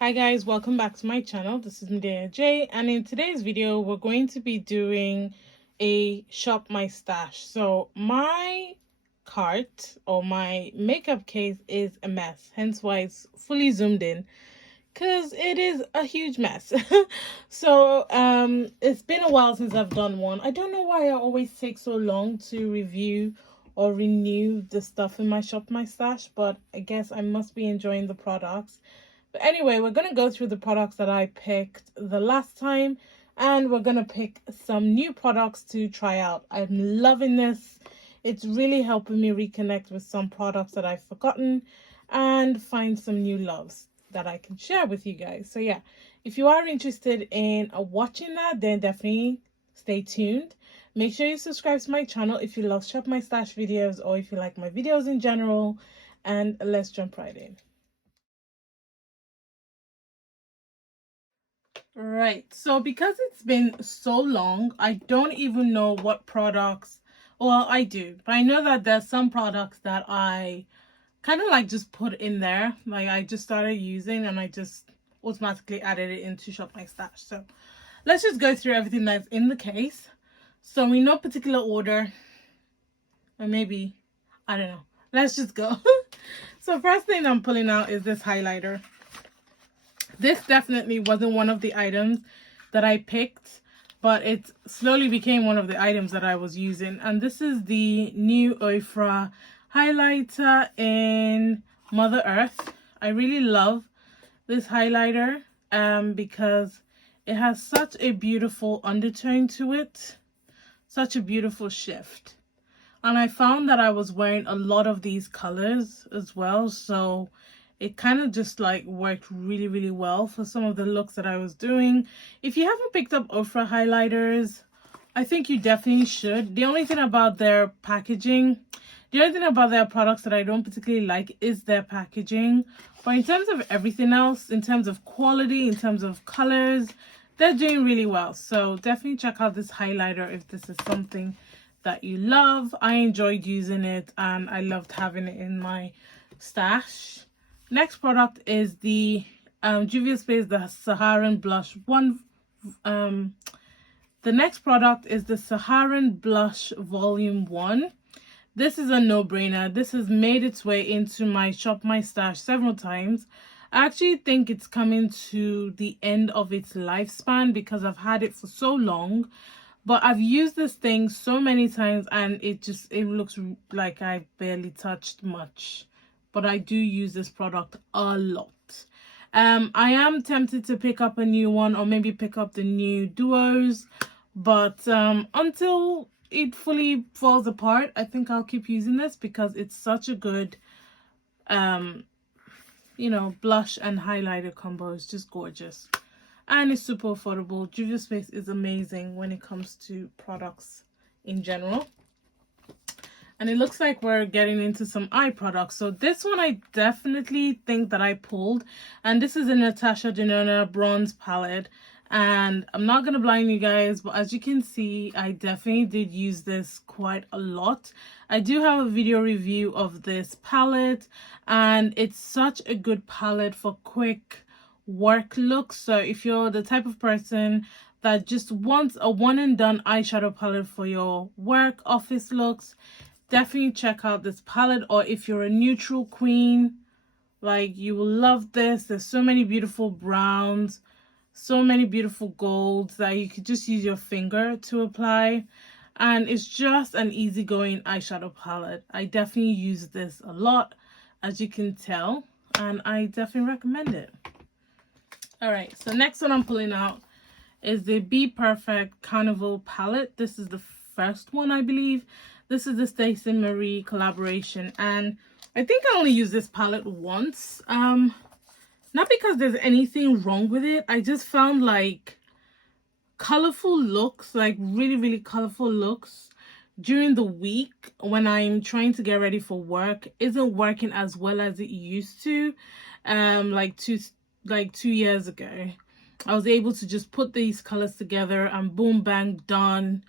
Hi guys, welcome back to my channel. This is Medea J, and in today's video we're going to be doing a shop my stash. So my cart or my makeup case is a mess, hence why it's fully zoomed in, because it is a huge mess. So it's been a while since I've done one. I don't know why I always take so long to review or renew the stuff in my shop my stash, but I guess I must be enjoying the products. But anyway, we're going to go through the products that I picked the last time, and we're going to pick some new products to try out. I'm loving this. It's really helping me reconnect with some products that I've forgotten and find some new loves that I can share with you guys. So yeah, if you are interested in watching that, then definitely stay tuned. Make sure you subscribe to my channel if you love Shop My Stash videos or if you like my videos in general. And let's jump right in. Right. So because it's been so long, I don't even know what products, well, I do, but I know that there's some products that I kind of like just put in there. Like I just started using and I just automatically added it into Shop My Stash. So let's just go through everything that's in the case. So in no particular order, or maybe, I don't know. Let's just go. So first thing I'm pulling out is this highlighter. This definitely wasn't one of the items that I picked, but it slowly became one of the items that I was using. And this is the new Ofra highlighter in Mother Earth. I really love this highlighter because it has such a beautiful undertone to it, such a beautiful shift. And I found that I was wearing a lot of these colors as well, so it kind of just like worked really well for some of the looks that I was doing. If you haven't picked up Ofra highlighters, I think you definitely should. The only thing about their packaging, the only thing about their products that I don't particularly like is their packaging. But in terms of everything else, in terms of quality, in terms of colors, they're doing really well. So definitely check out this highlighter if this is something that you love. I enjoyed using it and I loved having it in my stash. Next product is the Juvia's Space, the Saharan Blush one. The next product is the Saharan Blush Volume 1. This is a no-brainer. This has made its way into my Shop My Stash several times. I actually think it's coming to the end of its lifespan because I've had it for so long. But I've used this thing so many times and it looks like I barely touched much. But I do use this product a lot. I am tempted to pick up a new one or maybe pick up the new duos. But until it fully falls apart, I think I'll keep using this because it's such a good, blush and highlighter combo. It's just gorgeous. And it's super affordable. Juvia's Space is amazing when it comes to products in general. And it looks like we're getting into some eye products. So this one I definitely think that I pulled. And this is a Natasha Denona bronze palette. And I'm not going to blind you guys, but as you can see, I definitely did use this quite a lot. I do have a video review of this palette. And it's such a good palette for quick work looks. So if you're the type of person that just wants a one and done eyeshadow palette for your work office looks, definitely check out this palette. Or if you're a neutral queen, like, you will love this. There's so many beautiful browns, so many beautiful golds that you could just use your finger to apply, and it's just an easygoing eyeshadow palette. I definitely use this a lot, as you can tell, and I definitely recommend it. All right, so next one I'm pulling out is the Be Perfect Carnival palette. This is the first one, I believe. This is the Stacey Marie collaboration, and I think I only used this palette once. Not because there's anything wrong with it. I just found like colorful looks, like really colorful looks during the week when I'm trying to get ready for work isn't working as well as it used to. Like 2 years ago, I was able to just put these colors together and boom, bang, done.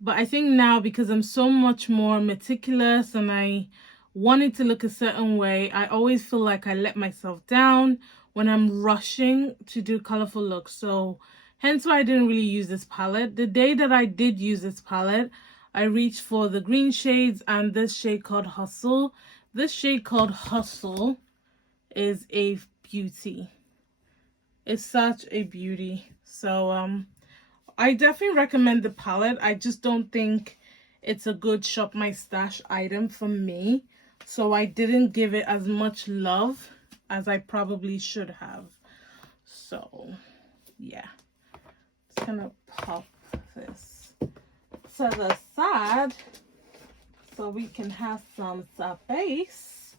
But I think now, because I'm so much more meticulous and I want it to look a certain way, I always feel like I let myself down when I'm rushing to do colorful looks. So hence why I didn't really use this palette. The day that I did use this palette, I reached for the green shades and this shade called Hustle. This shade called Hustle is a beauty. It's such a beauty. So I definitely recommend the palette. I just don't think it's a good shop my stash item for me. So I didn't give it as much love as I probably should have. So yeah, just gonna pop this to the side so we can have some space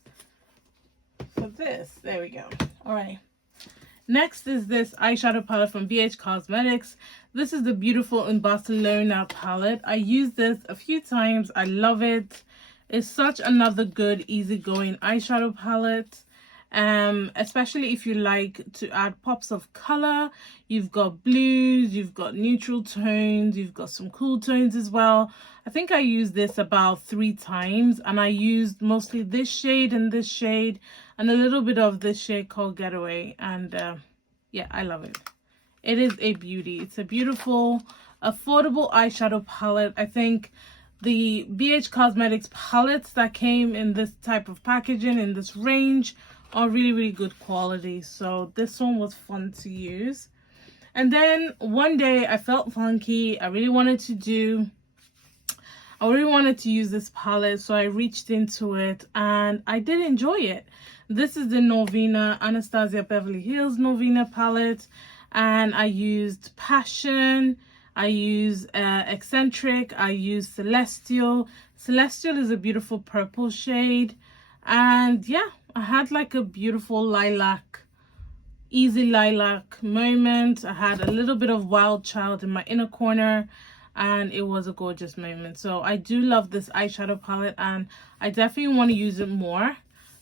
for this. There we go. All right. Next is this eyeshadow palette from BH Cosmetics. This is the Beautiful in Barcelona palette. I used this a few times. I love it. It's such another good, easygoing eyeshadow palette. Especially if you like to add pops of color. You've got blues, you've got neutral tones, you've got some cool tones as well. I think I used this about 3 times, and I used mostly this shade and this shade and a little bit of this shade called Getaway. And yeah, I love it. It is a beauty. It's a beautiful, affordable eyeshadow palette. I think the BH Cosmetics palettes that came in this type of packaging, in this range, are really good quality. So this one was fun to use. And then one day I felt funky. I really wanted to use this palette, so I reached into it and I did enjoy it. This is the Norvina Anastasia Beverly Hills Norvina palette, and I used Passion, I used Eccentric, I used Celestial. Celestial is a beautiful purple shade, and yeah, I had like a beautiful lilac, easy lilac moment. I had a little bit of Wild Child in my inner corner, and it was a gorgeous moment. So I do love this eyeshadow palette, and I definitely want to use it more.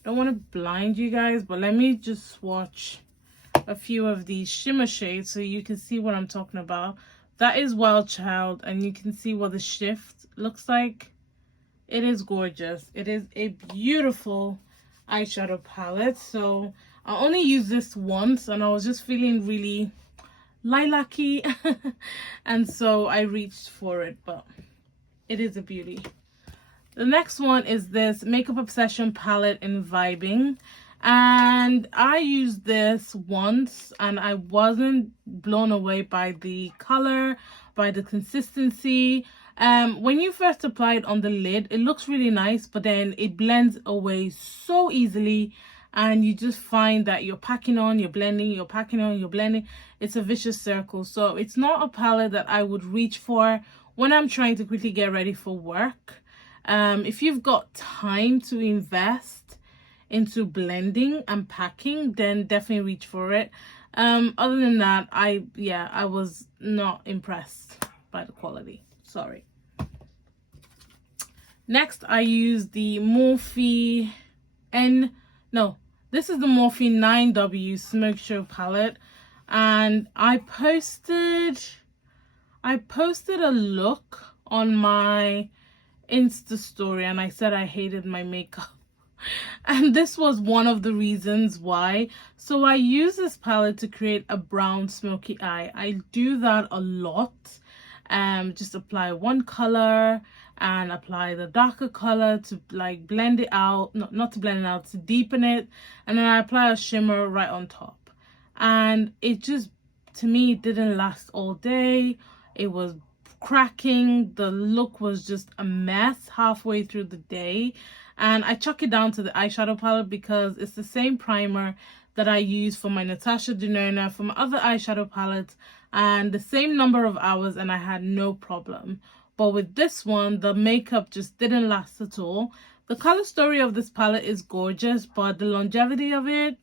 Don't want to blind you guys, but let me just swatch a few of these shimmer shades so you can see what I'm talking about. That is Wild Child, and you can see what the shift looks like. It is gorgeous. It is a beautiful eyeshadow palette. So I only used this once, and I was just feeling really lilac-y and so I reached for it, but it is a beauty. The next one is this Makeup Obsession palette in Vibing, and I used this once and I wasn't blown away by the color, by the consistency. When you first apply it on the lid, it looks really nice, but then it blends away so easily, and you just find that you're packing on, you're blending, you're packing on, you're blending. It's a vicious circle. So it's not a palette that I would reach for when I'm trying to quickly get ready for work. If you've got time to invest into blending and packing, then definitely reach for it. Other than that, I was not impressed by the quality. Sorry. Next, I use the Morphe this is the Morphe 9W Smoke Show palette, and I posted a look on my Insta story, and I said I hated my makeup. And this was one of the reasons why. So I use this palette to create a brown smoky eye. I do that a lot. Just apply one color and apply the darker color to like blend it out, not to blend it out, to deepen it, and then I apply a shimmer right on top. And it just, to me, it didn't last all day. It was cracking. The look was just a mess halfway through the day, and I chuck it down to the eyeshadow palette because it's the same primer that I use for my Natasha Denona, for my other eyeshadow palettes, and the same number of hours, and I had no problem. But with this one, the makeup just didn't last at all. The color story of this palette is gorgeous, but the longevity of it,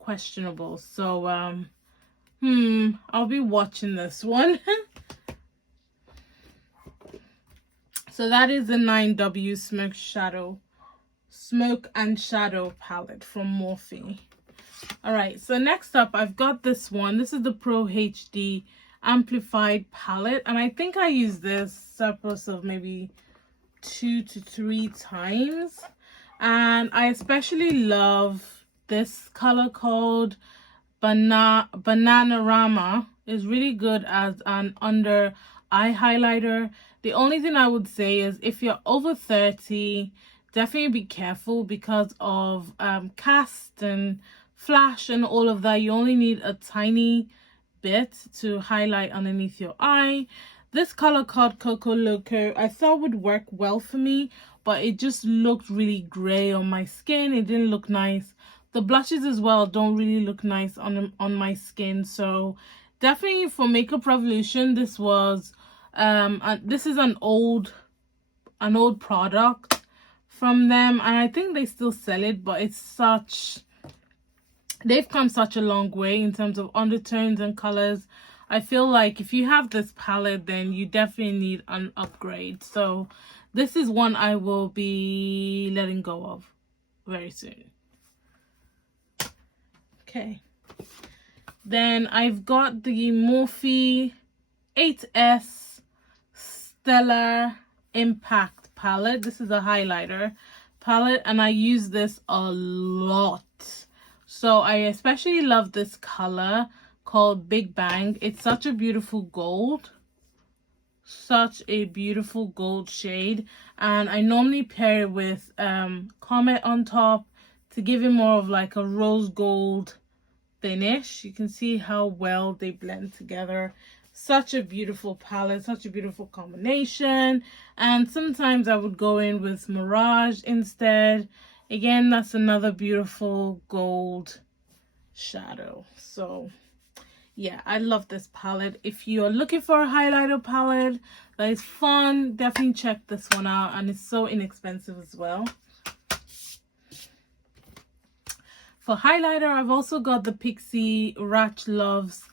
questionable. So I'll be watching this one. So that is the 9W Smoke and Shadow palette from Morphe. All right, so next up, I've got this one. This is the Pro HD Amplified palette, and I think I used this surplus of maybe 2 to 3 times, and I especially love this color called Bananarama is really good as an under eye highlighter. The only thing I would say is if you're over 30, definitely be careful because of cast and flash and all of that. You only need a tiny bit to highlight underneath your eye. This color called Coco Loco I thought would work well for me, but it just looked really gray on my skin. It didn't look nice. The blushes as well don't really look nice on my skin. So definitely for Makeup Revolution, this was this is an old product from them, and I think they still sell it, but they've come such a long way in terms of undertones and colors. I feel like if you have this palette, then you definitely need an upgrade. So this is one I will be letting go of very soon. Okay. Then I've got the Morphe 8S Stellar Impact palette. This is a highlighter palette, and I use this a lot. So I especially love this color called Big Bang. It's such a beautiful gold. Such a beautiful gold shade. And I normally pair it with Comet on top to give it more of like a rose gold finish. You can see how well they blend together. Such a beautiful palette, such a beautiful combination. And sometimes I would go in with Mirage instead. Again, that's another beautiful gold shadow. So yeah, I love this palette. If you're looking for a highlighter palette that is fun, definitely check this one out, and it's so inexpensive as well. For highlighter, I've also got the Pixie Ratch Loves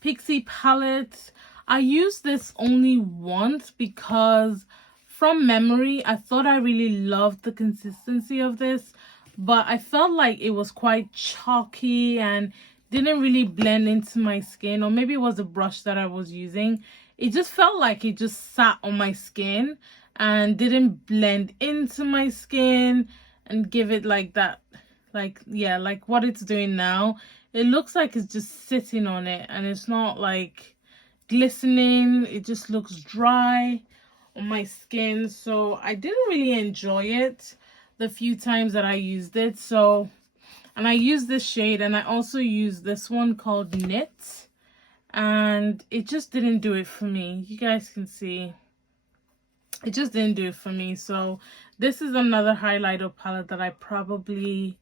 Pixie palette. I used this only once because from memory, I thought I really loved the consistency of this, but I felt like it was quite chalky and didn't really blend into my skin, or maybe it was a brush that I was using. It just felt like it just sat on my skin and didn't blend into my skin and give it like that, like what it's doing now. It looks like it's just sitting on it and it's not like glistening. It just looks dry on my skin. So I didn't really enjoy it the few times that I used it. So, and I use this shade, and I also use this one called Knit, and it just didn't do it for me. You guys can see it just didn't do it for me. So this is another highlighter palette that I probably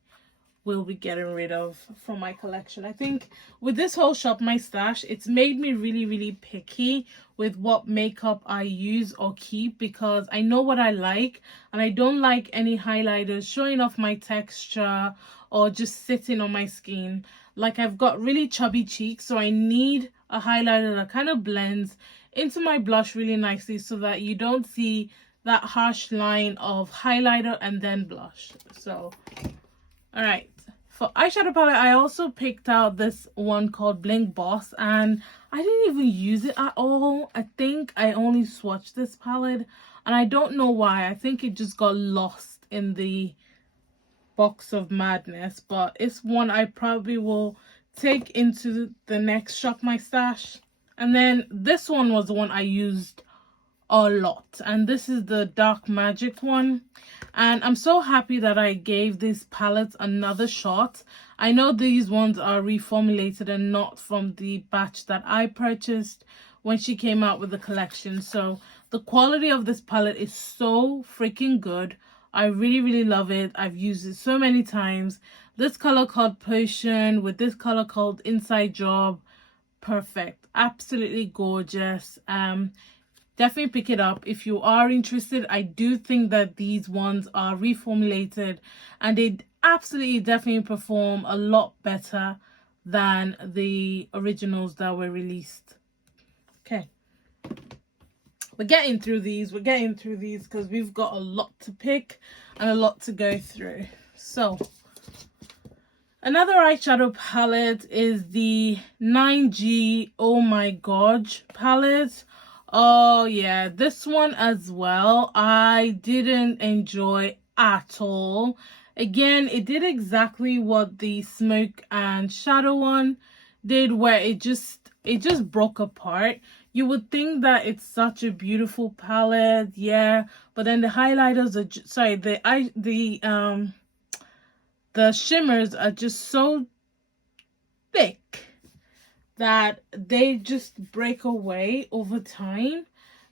will be getting rid of from my collection. I think with this whole Shop My Stash, it's made me really picky with what makeup I use or keep, because I know what I like, and I don't like any highlighters showing off my texture or just sitting on my skin. Like, I've got really chubby cheeks, so I need a highlighter that kind of blends into my blush really nicely so that you don't see that harsh line of highlighter and then blush. So all right, for eyeshadow palette, I also picked out this one called Bling Boss, and I didn't even use it at all. I think I only swatched this palette, and I don't know why. I think it just got lost in the box of madness, but it's one I probably will take into the next Shop My Stash. And then this one was the one I used a lot, and this is the Dark Magic one, and I'm so happy that I gave these palettes another shot. I know these ones are reformulated and not from the batch that I purchased when she came out with the collection. So the quality of this palette is so freaking good. I really love it. I've used it so many times. This color called Potion with this color called Inside Job, perfect, absolutely gorgeous. Definitely pick it up if you are interested. I do think that these ones are reformulated, and they absolutely definitely perform a lot better than the originals that were released. Okay, we're getting through these because we've got a lot to pick and a lot to go through. So another eyeshadow palette is the 9G Oh My God palette. Oh yeah, this one as well I didn't enjoy at all. Again, it did exactly what the Smoke and Shadow one did where it just broke apart. You would think that it's such a beautiful palette, yeah, but then the highlighters are sorry, the shimmers are just so thick that they just break away over time.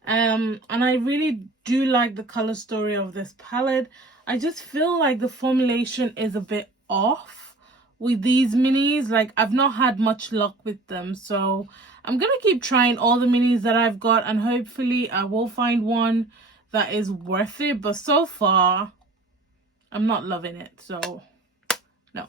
And I really do like the color story of this palette. I just feel like the formulation is a bit off with these minis. Like, I've not had much luck with them, so I'm gonna keep trying all the minis that I've got, and hopefully I will find one that is worth it. But so far I'm not loving it, so no.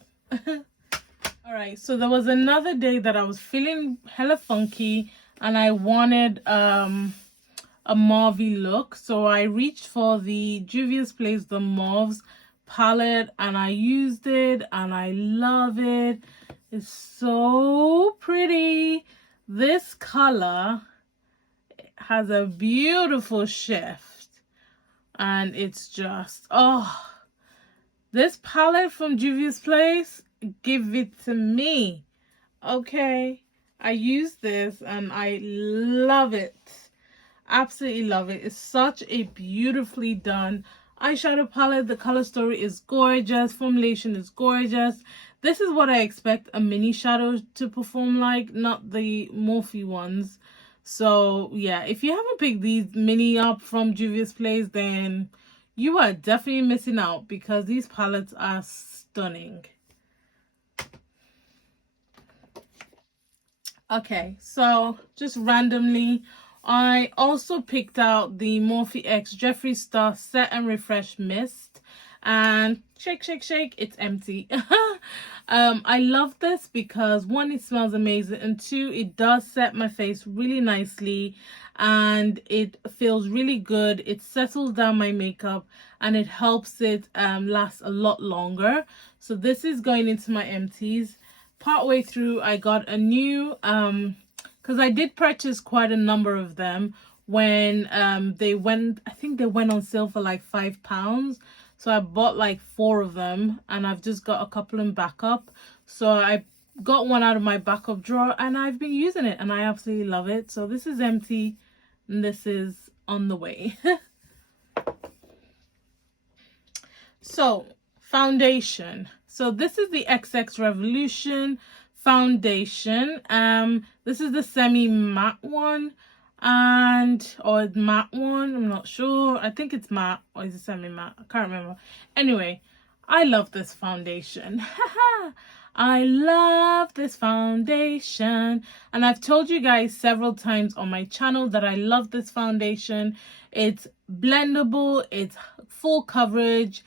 All right, so there was another day that I was feeling hella funky and I wanted a mauvey look, so I reached for the Juvia's Place the Mauves palette and I used it and I love it. It's so pretty. This color has a beautiful shift and it's just, oh, this palette from Juvia's Place, give it to me. Okay, I use this and I love it. Absolutely love it. It's such a beautifully done eyeshadow palette. The color story is gorgeous. Formulation is gorgeous. This is what I expect a mini shadow to perform like, not the Morphe ones. So yeah, if you haven't picked these mini up from Juvia's Place, then you are definitely missing out because these palettes are stunning. Okay, so just randomly, I also picked out the Morphe X Jeffree Star Set and Refresh Mist, and shake, shake, shake, it's empty. I love this because one, it smells amazing, and two, it does set my face really nicely and it feels really good. It settles down my makeup and it helps it last a lot longer. So this is going into my empties. Partway through, I got a new because I did purchase quite a number of them when they went, I think they went on sale for like £5. So I bought like 4 of them and I've just got a couple in backup. So I got one out of my backup drawer and I've been using it and I absolutely love it. So this is empty and this is on the way. So foundation. So this is the XX Revolution foundation. This is the semi matte one, or matte one, I'm not sure. I think it's matte or is it semi matte, I can't remember. Anyway, I love this foundation. I love this foundation, and I've told you guys several times on my channel that I love this foundation. It's blendable, it's full coverage,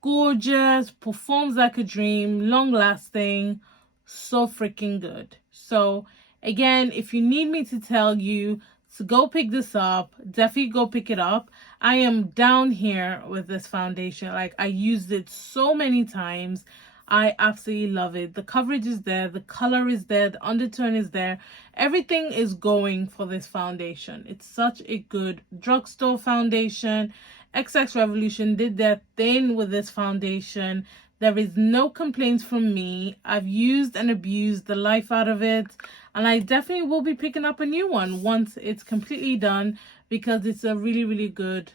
gorgeous, performs like a dream, long lasting, so freaking good. So again, if you need me to tell you to go pick this up, definitely go pick it up. I am down here with this foundation. Like, I used it so many times. I absolutely love it. The coverage is there, the color is there, the undertone is there. Everything is going for this foundation. It's such a good drugstore foundation. XX Revolution did their thing with this foundation. There is no complaints from me. I've used and abused the life out of it, and I definitely will be picking up a new one once it's completely done because it's a really, really good,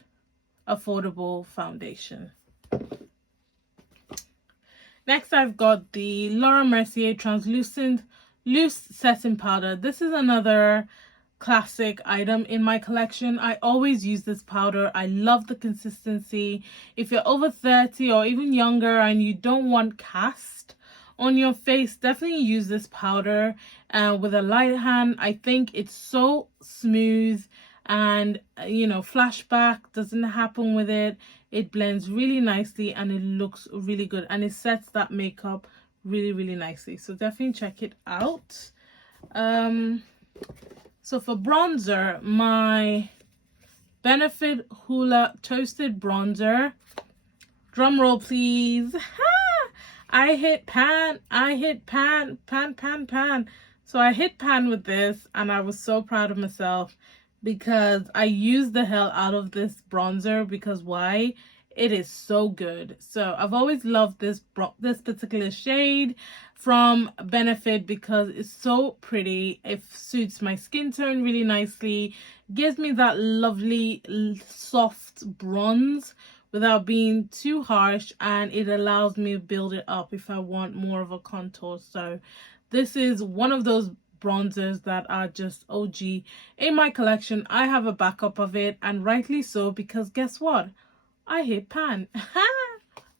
affordable foundation. Next, I've got the Laura Mercier Translucent Loose Setting Powder. This is another classic item in my collection. I always use this powder. I love the consistency. If you're over 30 or even younger and you don't want cast on your face, definitely use this powder with a light hand. I think it's so smooth and flashback doesn't happen with it. It blends really nicely and it looks really good and it sets that makeup really, really nicely. So definitely check it out. So for bronzer, my Benefit Hoola Toasted Bronzer. Drum roll, please. I hit pan. So I hit pan with this and I was so proud of myself because I used the hell out of this bronzer. Because why? It is so good. So I've always loved this particular shade from Benefit because it's so pretty. It suits my skin tone really nicely, gives me that lovely soft bronze without being too harsh, and it allows me to build it up if I want more of a contour. So this is one of those bronzers that are just OG in my collection. I have a backup of it, and rightly so, because guess what? I hate pan.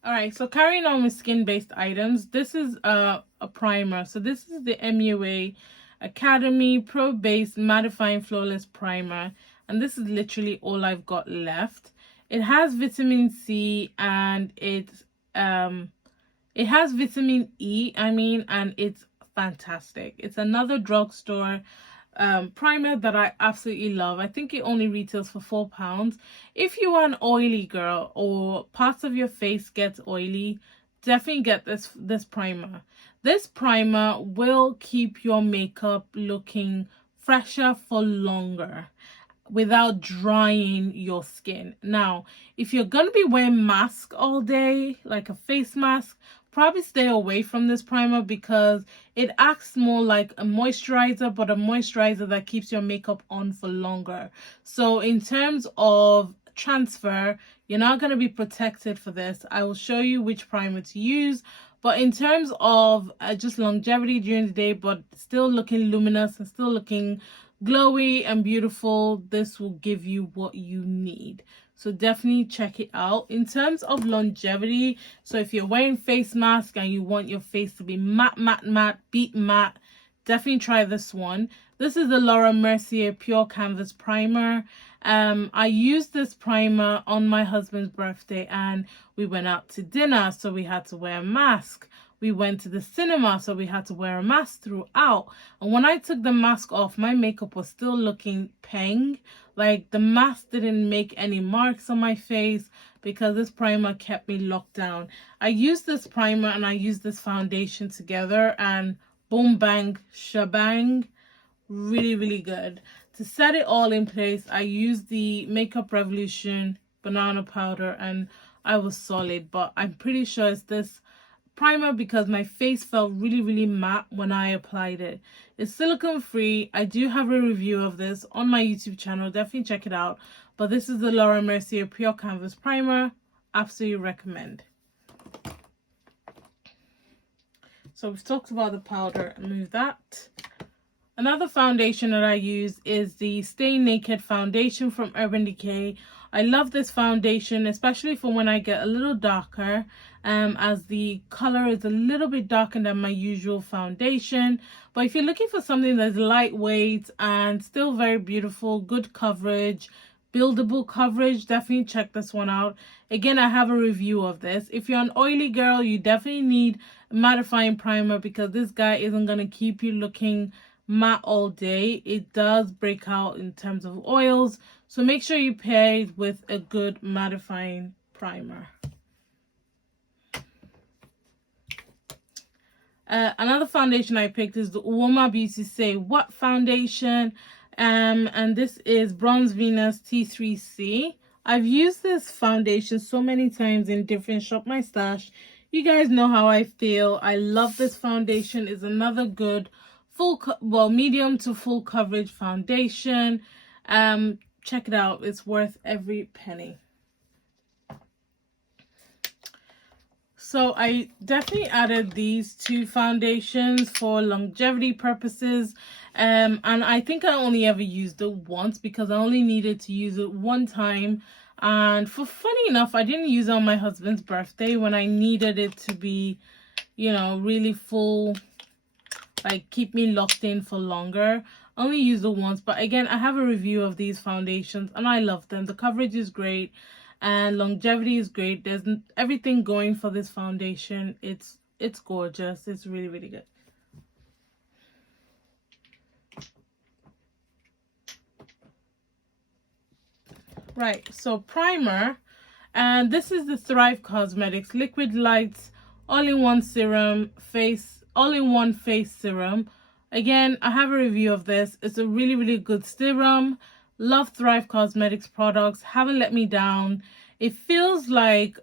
All right, so carrying on with skin-based items, this is a primer. So this is the MUA Academy Pro Base Mattifying Flawless Primer, and this is literally all I've got left. It has vitamin C, and it has vitamin E, and it's fantastic. It's another drugstore primer that I absolutely love. I think it only retails for £4. If you are an oily girl or parts of your face gets oily, definitely get this primer. This primer will keep your makeup looking fresher for longer without drying your skin. Now, if you're gonna be wearing mask all day, like a face mask, probably stay away from this primer because it acts more like a moisturizer, but a moisturizer that keeps your makeup on for longer. So in terms of transfer, you're not going to be protected for this. I will show you which primer to use, but in terms of just longevity during the day, but still looking luminous and still looking glowy and beautiful, this will give you what you need. So definitely check it out. In terms of longevity, so if you're wearing face mask and you want your face to be matte, beat matte, definitely try this one. This is the Laura Mercier Pure Canvas Primer. I used this primer on my husband's birthday, and we went out to dinner, so we had to wear a mask. We went to the cinema, so we had to wear a mask throughout. And when I took the mask off, my makeup was still looking peng. Like, the mask didn't make any marks on my face because this primer kept me locked down. I used this primer and I used this foundation together, and boom, bang, shebang. Really, really good. To set it all in place, I used the Makeup Revolution banana powder, and I was solid. But I'm pretty sure it's this primer because my face felt really, really matte when I applied it. It's silicone free. I do have a review of this on my YouTube channel. Definitely check it out. But this is the Laura Mercier Pure Canvas Primer. Absolutely recommend. So we've talked about the powder. Move that. Another foundation that I use is the Stay Naked foundation from Urban Decay. I love this foundation, especially for when I get a little darker, as the color is a little bit darker than my usual foundation. But if you're looking for something that's lightweight and still very beautiful, good coverage, buildable coverage, definitely check this one out. Again, I have a review of this. If you're an oily girl, you definitely need a mattifying primer because this guy isn't going to keep you looking matte all day. It does break out in terms of oils, so make sure you pair it with a good mattifying primer. Another foundation I picked is the Uoma Beauty Say What foundation, and this is Bronze Venus T3C. I've used this foundation so many times in different Shop My Stash. You guys know how I feel. I love this foundation. It's another good medium to full coverage foundation. Check it out. It's worth every penny. So I definitely added these two foundations for longevity purposes. And I think I only ever used it once because I only needed to use it one time. And funny enough, I didn't use it on my husband's birthday when I needed it to be, you know, really full, like keep me locked in for longer. I only used it once, but again, I have a review of these foundations and I love them. The coverage is great and longevity is great. There's everything going for this foundation. It's gorgeous. It's really, really good. Right, so primer, and this is the Thrive Cosmetics Liquid Lights All-in-One Serum All-in-One Face Serum. Again, I have a review of this. It's a really, really good serum. Love Thrive Cosmetics products. Haven't let me down. It feels like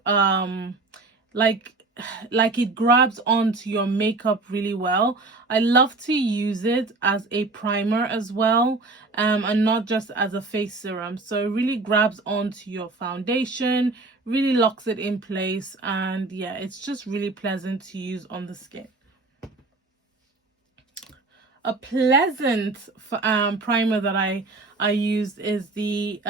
like it grabs onto your makeup really well. I love to use it as a primer as well, and not just as a face serum. So it really grabs onto your foundation, really locks it in place, and yeah, it's just really pleasant to use on the skin. A pleasant primer that I used is the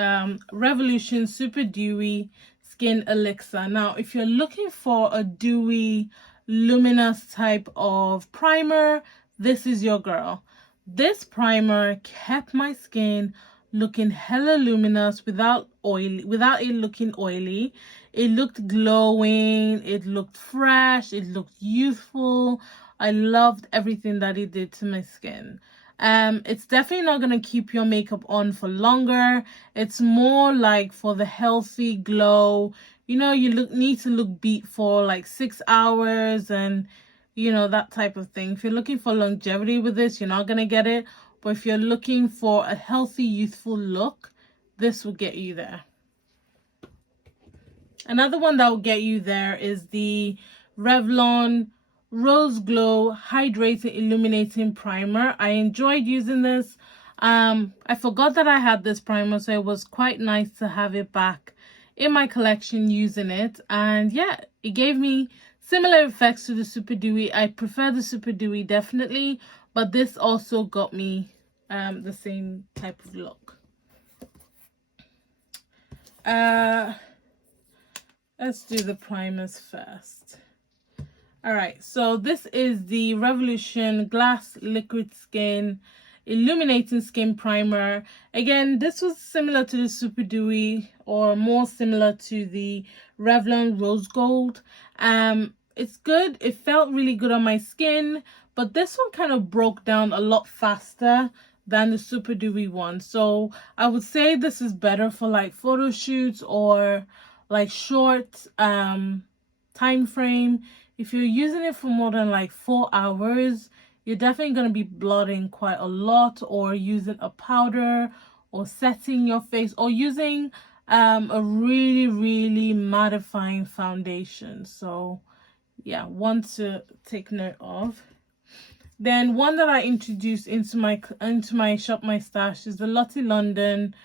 Revolution Super Dewy Skin Elixir. Now, if you're looking for a dewy, luminous type of primer, this is your girl. This primer kept my skin looking hella luminous without it looking oily. It looked glowing, it looked fresh, it looked youthful. I loved everything that it did to my skin. It's definitely not going to keep your makeup on for longer. It's more like for the healthy glow. You know, you need to look beat for like 6 hours, and you know, that type of thing. If you're looking for longevity with this, you're not going to get it. But if you're looking for a healthy, youthful look, this will get you there. Another one that will get you there is the Revlon Rose Glow Hydrating Illuminating Primer. I enjoyed using this. I forgot that I had this primer, so it was quite nice to have it back in my collection using it. And yeah, it gave me similar effects to the Super Dewy. I prefer the Super Dewy definitely, but this also got me the same type of look. Let's do the primers first. All right, so this is the Revolution Glass Liquid Skin Illuminating Skin Primer. Again, this was similar to the Super Dewy, or more similar to the Revlon Rose Gold. It's good. It felt really good on my skin, but this one kind of broke down a lot faster than the Super Dewy one. So I would say this is better for like photo shoots or like short time frame. If you're using it for more than like 4 hours, you're definitely going to be blotting quite a lot, or using a powder, or setting your face, or using a really mattifying foundation. So yeah, one to take note of. Then one that I introduced into my Shop My Stash is the Lottie London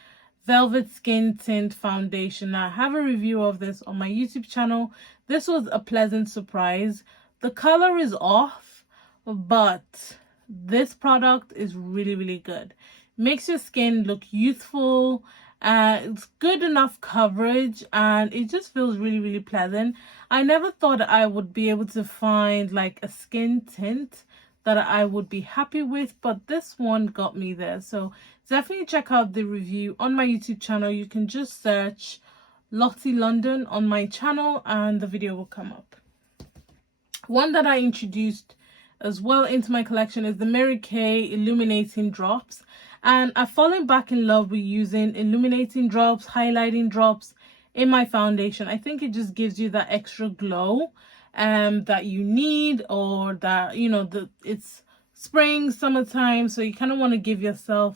Velvet Skin Tint Foundation. Now, I have a review of this on my YouTube channel. This was a pleasant surprise. The color is off, but this product is really good. Makes your skin look youthful. It's good enough coverage, and it just feels really pleasant. I never thought I would be able to find like a skin tint that I would be happy with, but this one got me there. So definitely check out the review on my YouTube channel. You can just search Lottie London on my channel and the video will come up. One that I introduced as well into my collection is the Mary Kay Illuminating Drops. And I've fallen back in love with using illuminating drops, highlighting drops in my foundation. I think it just gives you that extra glow that you need, or that, you know, it's spring, summertime, so you kind of want to give yourself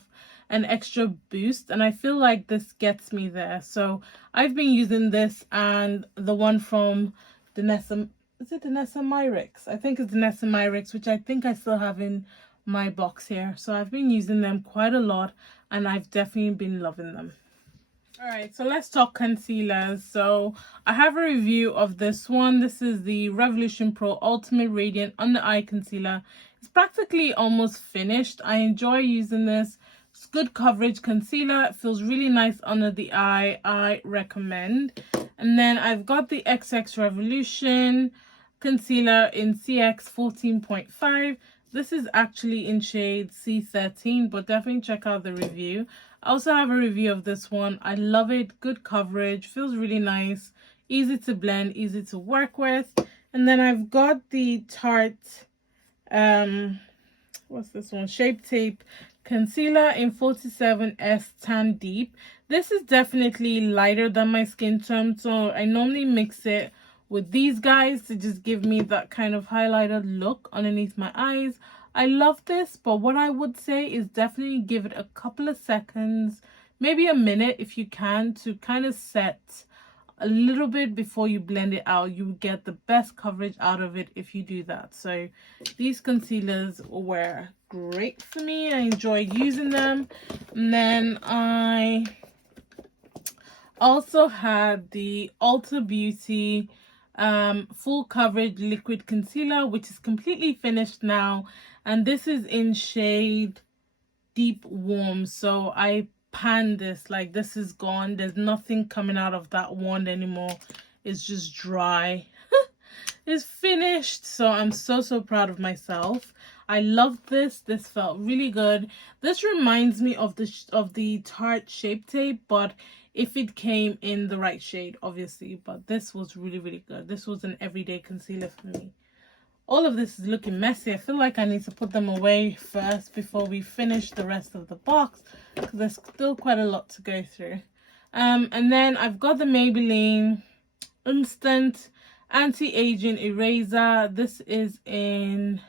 an extra boost, and I feel like this gets me there. So I've been using this and the one from Danessa, is it Danessa Myricks? I think it's Danessa Myricks, which I think I still have in my box here. So I've been using them quite a lot, and I've definitely been loving them. All right, so let's talk concealers. So I have a review of this one. This is the Revolution Pro Ultimate Radiant Under Eye Concealer. It's practically almost finished. I enjoy using this. It's good coverage concealer. It feels really nice under the eye. I recommend. And then I've got the XX Revolution Concealer in CX 14.5. This is actually in shade C13, but definitely check out the review. I also have a review of this one. I love it. Good coverage. Feels really nice. Easy to blend. Easy to work with. And then I've got the Tarte, what's this one? Shape Tape Concealer in 47S Tan Deep. This is definitely lighter than my skin tone, so I normally mix it with these guys to just give me that kind of highlighted look underneath my eyes. I love this, but what I would say is definitely give it a couple of seconds, maybe a minute if you can, to kind of set a little bit before you blend it out. You get the best coverage out of it if you do that. So these concealers were great for me. I enjoyed using them. And then I also had the Ulta Beauty full coverage liquid concealer, which is completely finished now, and this is in shade Deep Warm. So I panned this, like this is gone, there's nothing coming out of that wand anymore, it's just dry. It's finished, so I'm so proud of myself. I love this. This felt really good. This reminds me of the Tarte Shape Tape, but if it came in the right shade, obviously. But this was really good. This was an everyday concealer for me. All of this is looking messy. I feel like I need to put them away first before we finish the rest of the box, because there's still quite a lot to go through. And then I've got the Maybelline Instant Anti-Aging Eraser. This is in,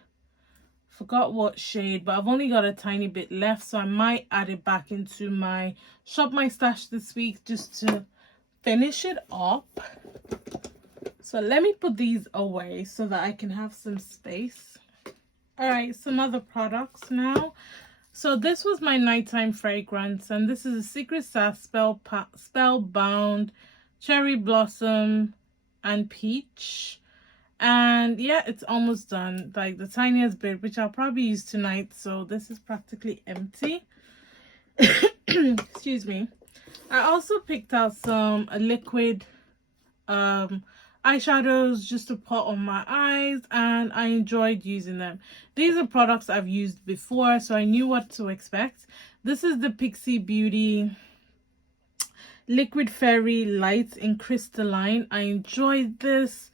forgot what shade, but I've only got a tiny bit left, so I might add it back into my Shop My Stash this week just to finish it up. So let me put these away so that I can have some space. All right, some other products now. So this was my nighttime fragrance, and this is a Secret Sass Spellbound Cherry Blossom and Peach. And yeah, it's almost done, like the tiniest bit, which I'll probably use tonight. So this is practically empty. Excuse me. I also picked out some liquid eyeshadows just to put on my eyes, and I enjoyed using them. These are products I've used before, so I knew what to expect. This is the Pixi Beauty Liquid Fairy Light in Crystalline. I enjoyed this.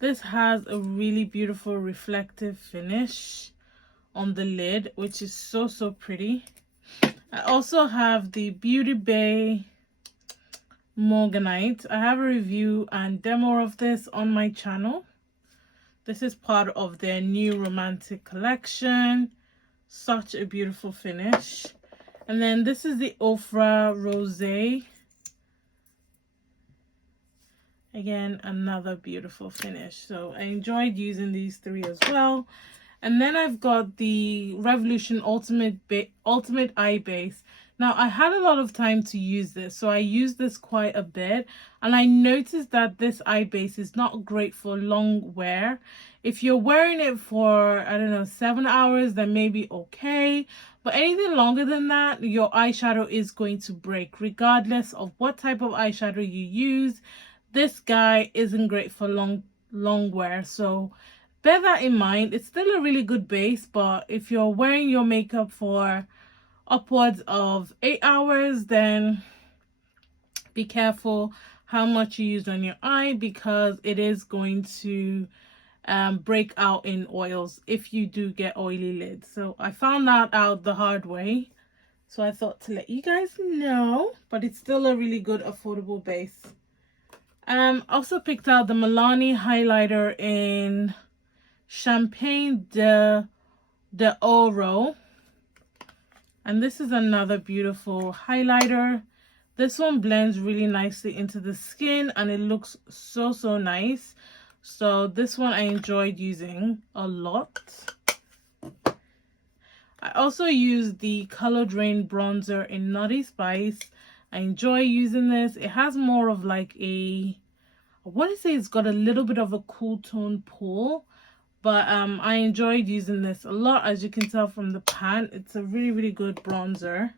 This has a really beautiful reflective finish on the lid, which is so pretty. I also have the Beauty Bay Morganite. I have a review and demo of this on my channel. This is part of their new romantic collection. Such a beautiful finish. And then this is the Ofra Rosé. Again, another beautiful finish. So I enjoyed using these three as well. And then I've got the Revolution Ultimate Eye Base. Now, I had a lot of time to use this, so I used this quite a bit. And I noticed that this eye base is not great for long wear. If you're wearing it for, I don't know, 7 hours, then maybe okay. But anything longer than that, your eyeshadow is going to break, regardless of what type of eyeshadow you use. This guy isn't great for long wear, so bear that in mind. It's still a really good base, but if you're wearing your makeup for upwards of 8 hours, then be careful how much you use on your eye, because it is going to break out in oils if you do get oily lids. So I found that out the hard way, so I thought to let you guys know. But it's still a really good affordable base. Also picked out the Milani highlighter in Champagne de Oro. And this is another beautiful highlighter. This one blends really nicely into the skin, and it looks so nice. So this one I enjoyed using a lot. I also used the Color Drain bronzer in Naughty Spice. I enjoy using this. It has more of like I want to say it's got a little bit of a cool tone pull, but I enjoyed using this a lot. As you can tell from the pan, it's a really good bronzer.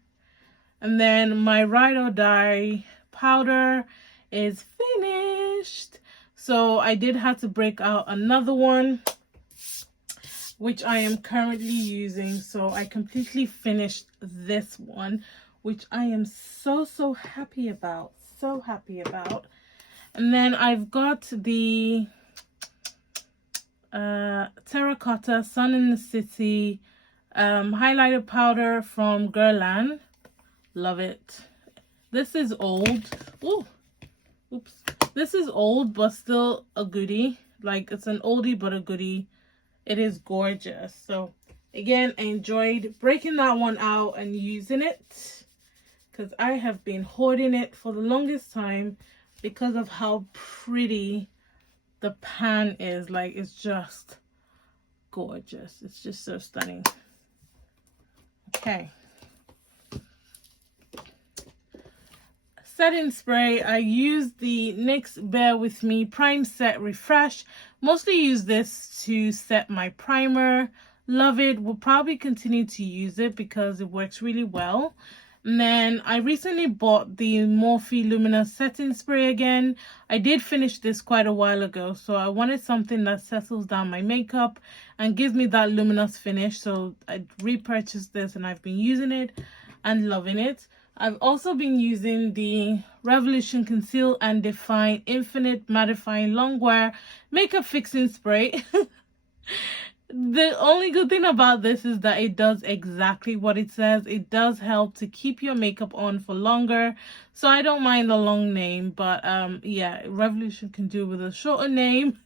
And then my Ride or Die powder is finished. So I did have to break out another one, which I am currently using. So I completely finished this one, which I am so happy about. So happy about. And then I've got the Terracotta Sun in the City highlighter powder from Guerlain. Love it. This is old. Ooh, oops. This is old, but still a goodie. Like, it's an oldie but a goodie. It is gorgeous. So again, I enjoyed breaking that one out and using it, because I have been hoarding it for the longest time. because of how pretty the pan is. Like, it's just gorgeous. It's just so stunning. Okay. Setting spray, I use the NYX Bear With Me Prime Set Refresh. Mostly use this to set my primer. Love it. Will probably continue to use it because it works really well. And then I recently bought the Morphe Luminous setting spray again. I did finish this quite a while ago, so I wanted something that settles down my makeup and gives me that luminous finish. So I repurchased this and I've been using it and loving it. I've also been using the Revolution Conceal and Define Infinite Mattifying Longwear Makeup Fixing Spray. The only good thing about this is that it does exactly what it says. It does help to keep your makeup on for longer. So I don't mind the long name, but yeah, Revolution can do with a shorter name,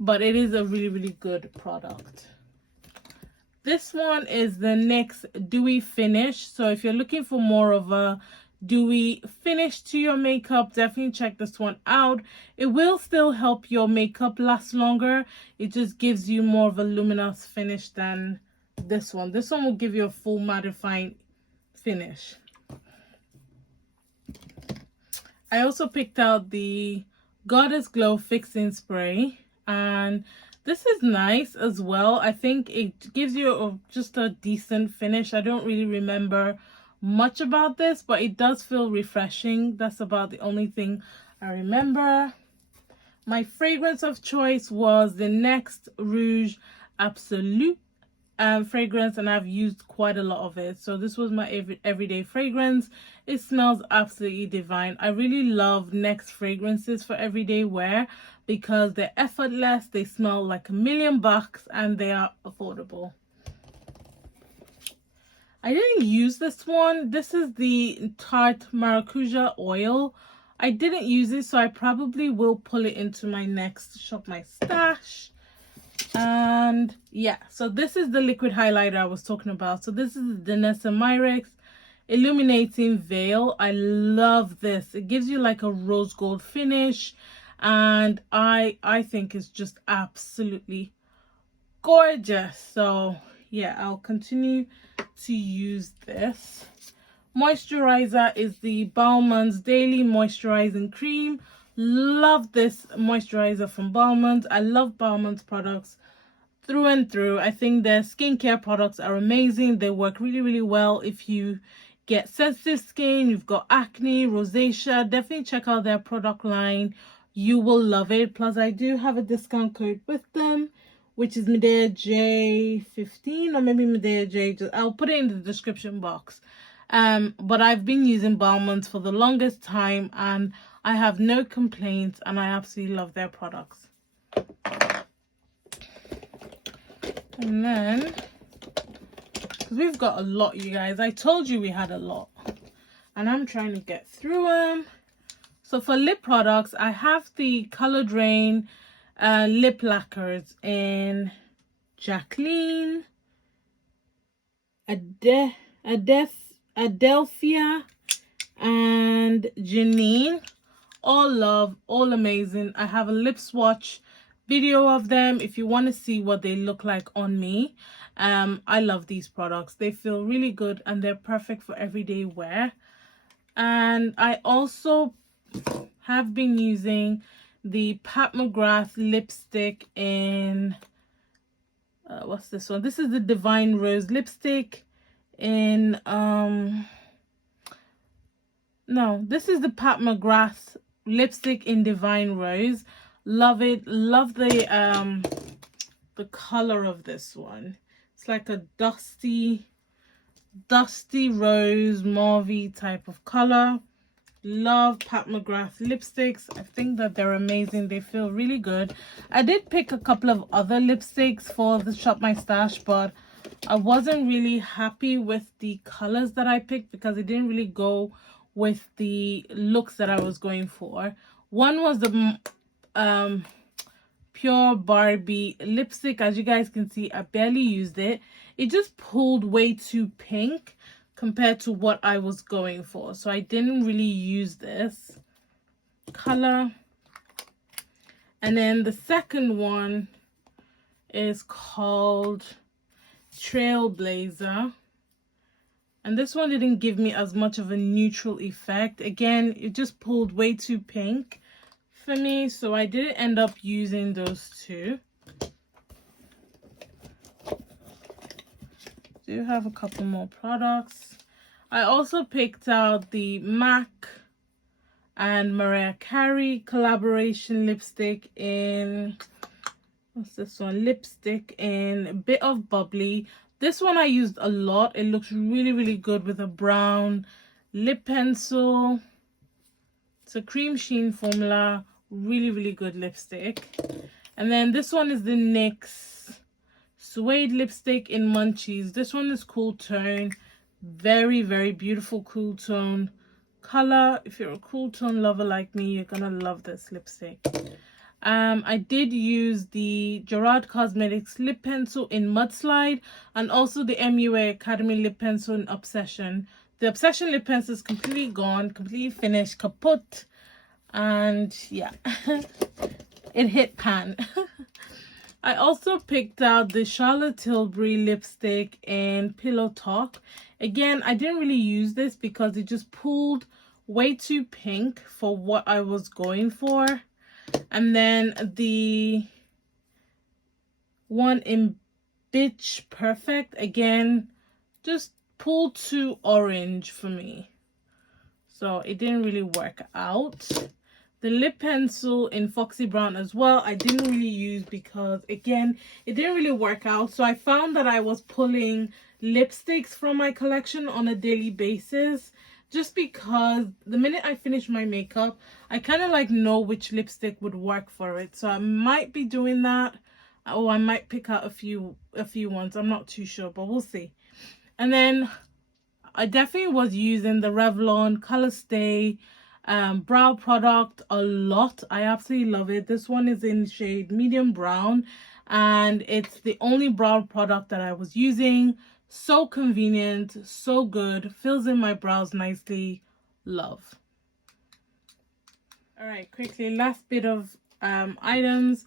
but it is a really, really good product. This one is the NYX Dewy Finish. So if you're looking for more of a dewy finish to your makeup, definitely check this one out. It will still help your makeup last longer. It just gives you more of a luminous finish than this one. This one will give you a full mattifying finish. I also picked out the Goddess Glow Fixing Spray, and this is nice as well. I think it gives you just a decent finish. I don't really remember much about this, but it does feel refreshing. That's about the only thing I remember. My fragrance of choice was the Next Rouge Absolute fragrance, and I've used quite a lot of it. So this was my everyday fragrance. It smells absolutely divine. I really love Next fragrances for everyday wear because they're effortless, they smell like $1,000,000, and they are affordable. I didn't use this one. This is the Tarte Maracuja Oil. I didn't use it, so I probably will pull it into my next Shop My Stash. And yeah, so this is the liquid highlighter I was talking about. So this is the Danessa Myricks Illuminating Veil. I love this. It gives you like a rose gold finish, and I think it's just absolutely gorgeous. So yeah, I'll continue to use this. Moisturizer is the Balmain's Daily Moisturizing Cream. Love this moisturizer from Balmain's. I love Balmain's products through and through. I think their skincare products are amazing. They work really, really well if you get sensitive skin, you've got acne, rosacea. Definitely check out their product line. You will love it. Plus, I do have a discount code with them, which is Medea J15, or maybe Medea J. I'll put it in the description box. But I've been using Balmain's for the longest time, and I have no complaints, and I absolutely love their products. And then, because we've got a lot, you guys. I told you we had a lot, and I'm trying to get through them. So for lip products, I have the Color Drain lip lacquers in Jacqueline, Adelphia, and Janine. All love, all amazing. I have a lip swatch video of them if you want to see what they look like on me. I love these products. They feel really good and they're perfect for everyday wear. And I also have been using the Pat McGrath lipstick in what's this one? This is the Divine Rose lipstick in no, this is the Pat McGrath lipstick in Divine Rose. Love it. Love the color of this one. It's like a dusty rose mauve type of color. Love Pat McGrath lipsticks. I think that they're amazing. They feel really good. I did pick a couple of other lipsticks for the Shop My Stash, but I wasn't really happy with the colors that I picked because it didn't really go with the looks that I was going for. One was the Pure Barbie lipstick. As you guys can see, I barely used it. It just pulled way too pink compared to what I was going for, so I didn't really use this. color. And then the second one is called Trailblazer. And this one didn't give me as much of a neutral effect. Again, it just pulled way too pink for me, so I didn't end up using those two. Do have a couple more products. I also picked out the MAC and Mariah Carey collaboration lipstick in, what's this one? Lipstick in a bit of bubbly. This one I used a lot. It looks really, really good with a brown lip pencil. It's a cream sheen formula. Really, really good lipstick. And then this one is the NYX Suede lipstick in Munchies. This one is cool tone. Very, very beautiful cool tone color. If you're a cool tone lover like me, you're gonna love this lipstick. I did use the Gerard Cosmetics lip pencil in Mudslide and also the MUA Academy lip pencil in Obsession. The Obsession lip pencil is completely gone, completely finished, kaput, and yeah, it hit pan. I also picked out the Charlotte Tilbury lipstick in Pillow Talk. Again, I didn't really use this because it just pulled way too pink for what I was going for. And then the one in Bitch Perfect, again, just pulled too orange for me. So it didn't really work out. The lip pencil in Foxy Brown as well, I didn't really use because, again, it didn't really work out. So I found that I was pulling lipsticks from my collection on a daily basis. Just because the minute I finish my makeup, I kind of like know which lipstick would work for it. So I might be doing that. Or I might pick out a few ones. I'm not too sure, but we'll see. And then I definitely was using the Revlon Color Stay brow product a lot. I absolutely love it. This one is in shade medium brown. And it's the only brow product that I was using. So convenient, so good, fills in my brows nicely. Love. All right, quickly, last bit of items.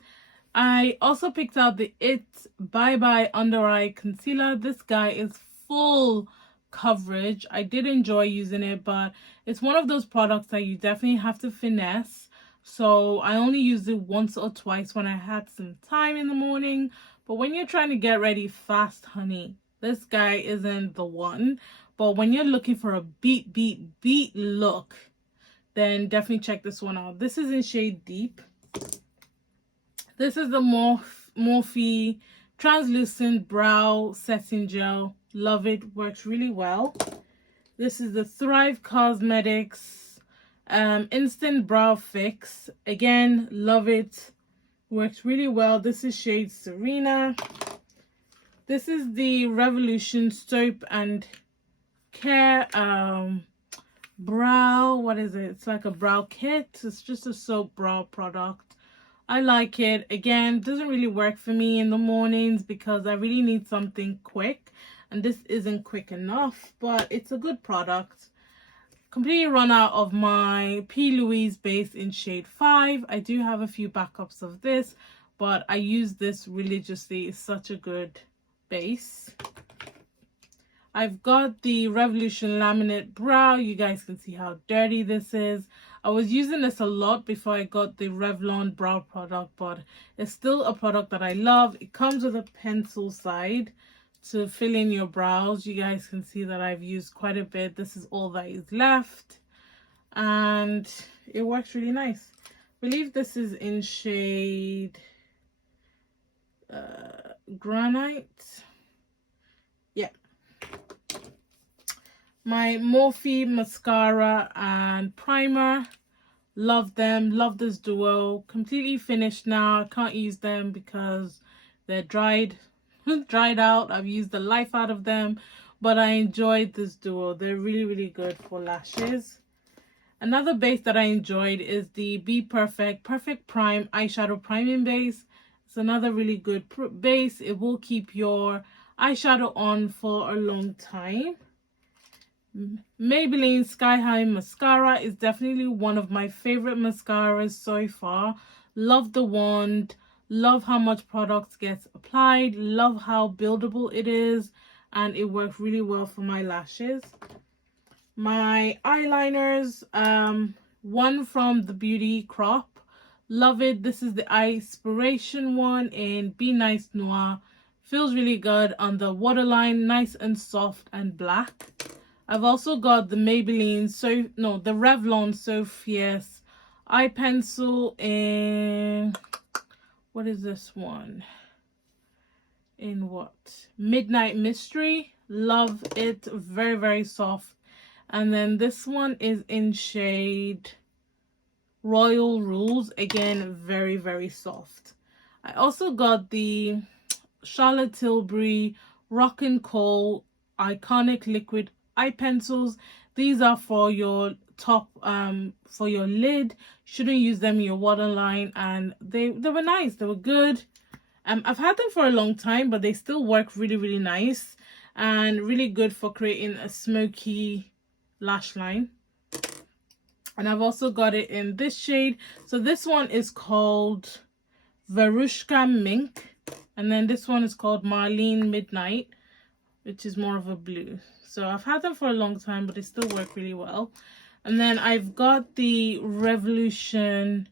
I also picked out the It Bye Bye Under Eye Concealer. This guy is full coverage. I did enjoy using it, but it's one of those products that you definitely have to finesse. So I only used it once or twice when I had some time in the morning. But when you're trying to get ready fast, honey, this guy isn't the one. But when you're looking for a beat look, then definitely check this one out. This is in shade Deep. This is the Morphe Translucent Brow Setting Gel. Love it. Works really well. This is the Thrive Cosmetics Instant Brow Fix. Again, love it. Works really well. This is shade Serena. This is the Revolution Soap and Care brow, what is it? It's like a brow kit. It's just a soap brow product. I like it. Again, doesn't really work for me in the mornings because I really need something quick. And this isn't quick enough, but it's a good product. Completely run out of my P. Louise base in shade 5. I do have a few backups of this, but I use this religiously. It's such a good base. I've got the Revolution Laminate Brow. You guys can see how dirty this is. I was using this a lot before I got the Revlon brow product, but it's still a product that I love. It comes with a pencil side to fill in your brows. You guys can see that I've used quite a bit. This is all that is left, and it works really nice. I believe this is in shade Granite. Yeah. My Morphe mascara and primer. Love them. Love this duo. Completely finished now. I can't use them because they're dried out. I've used the life out of them, but I enjoyed this duo. They're really, really good for lashes. Another base that I enjoyed is the Be Perfect Prime eyeshadow priming base. It's another really good base. It will keep your eyeshadow on for a long time. Maybelline Sky High Mascara is definitely one of my favorite mascaras so far. Love the wand. Love how much product gets applied. Love how buildable it is. And it works really well for my lashes. My eyeliners, one from the Beauty Crop. Love it. This is the Inspiration one in Be Nice Noir. Feels really good on the waterline, nice and soft and black. I've also got the Maybelline, the Revlon So Fierce eye pencil in, what is this one? In what? Midnight Mystery. Love it. Very, very soft. And then this one is in shade Royal Rules. Again, very, very soft. I also got the Charlotte Tilbury Rock and Coal Iconic Liquid eye pencils. These are for your top, for your lid. Shouldn't use them in your waterline, and they were nice. They were good. I've had them for a long time, but they still work really, really nice and really good for creating a smoky lash line. And I've also got it in this shade. So this one is called Verushka Mink, and then this one is called Marlene Midnight, which is more of a blue. So I've had them for a long time, but they still work really well. And then I've got the Revolution,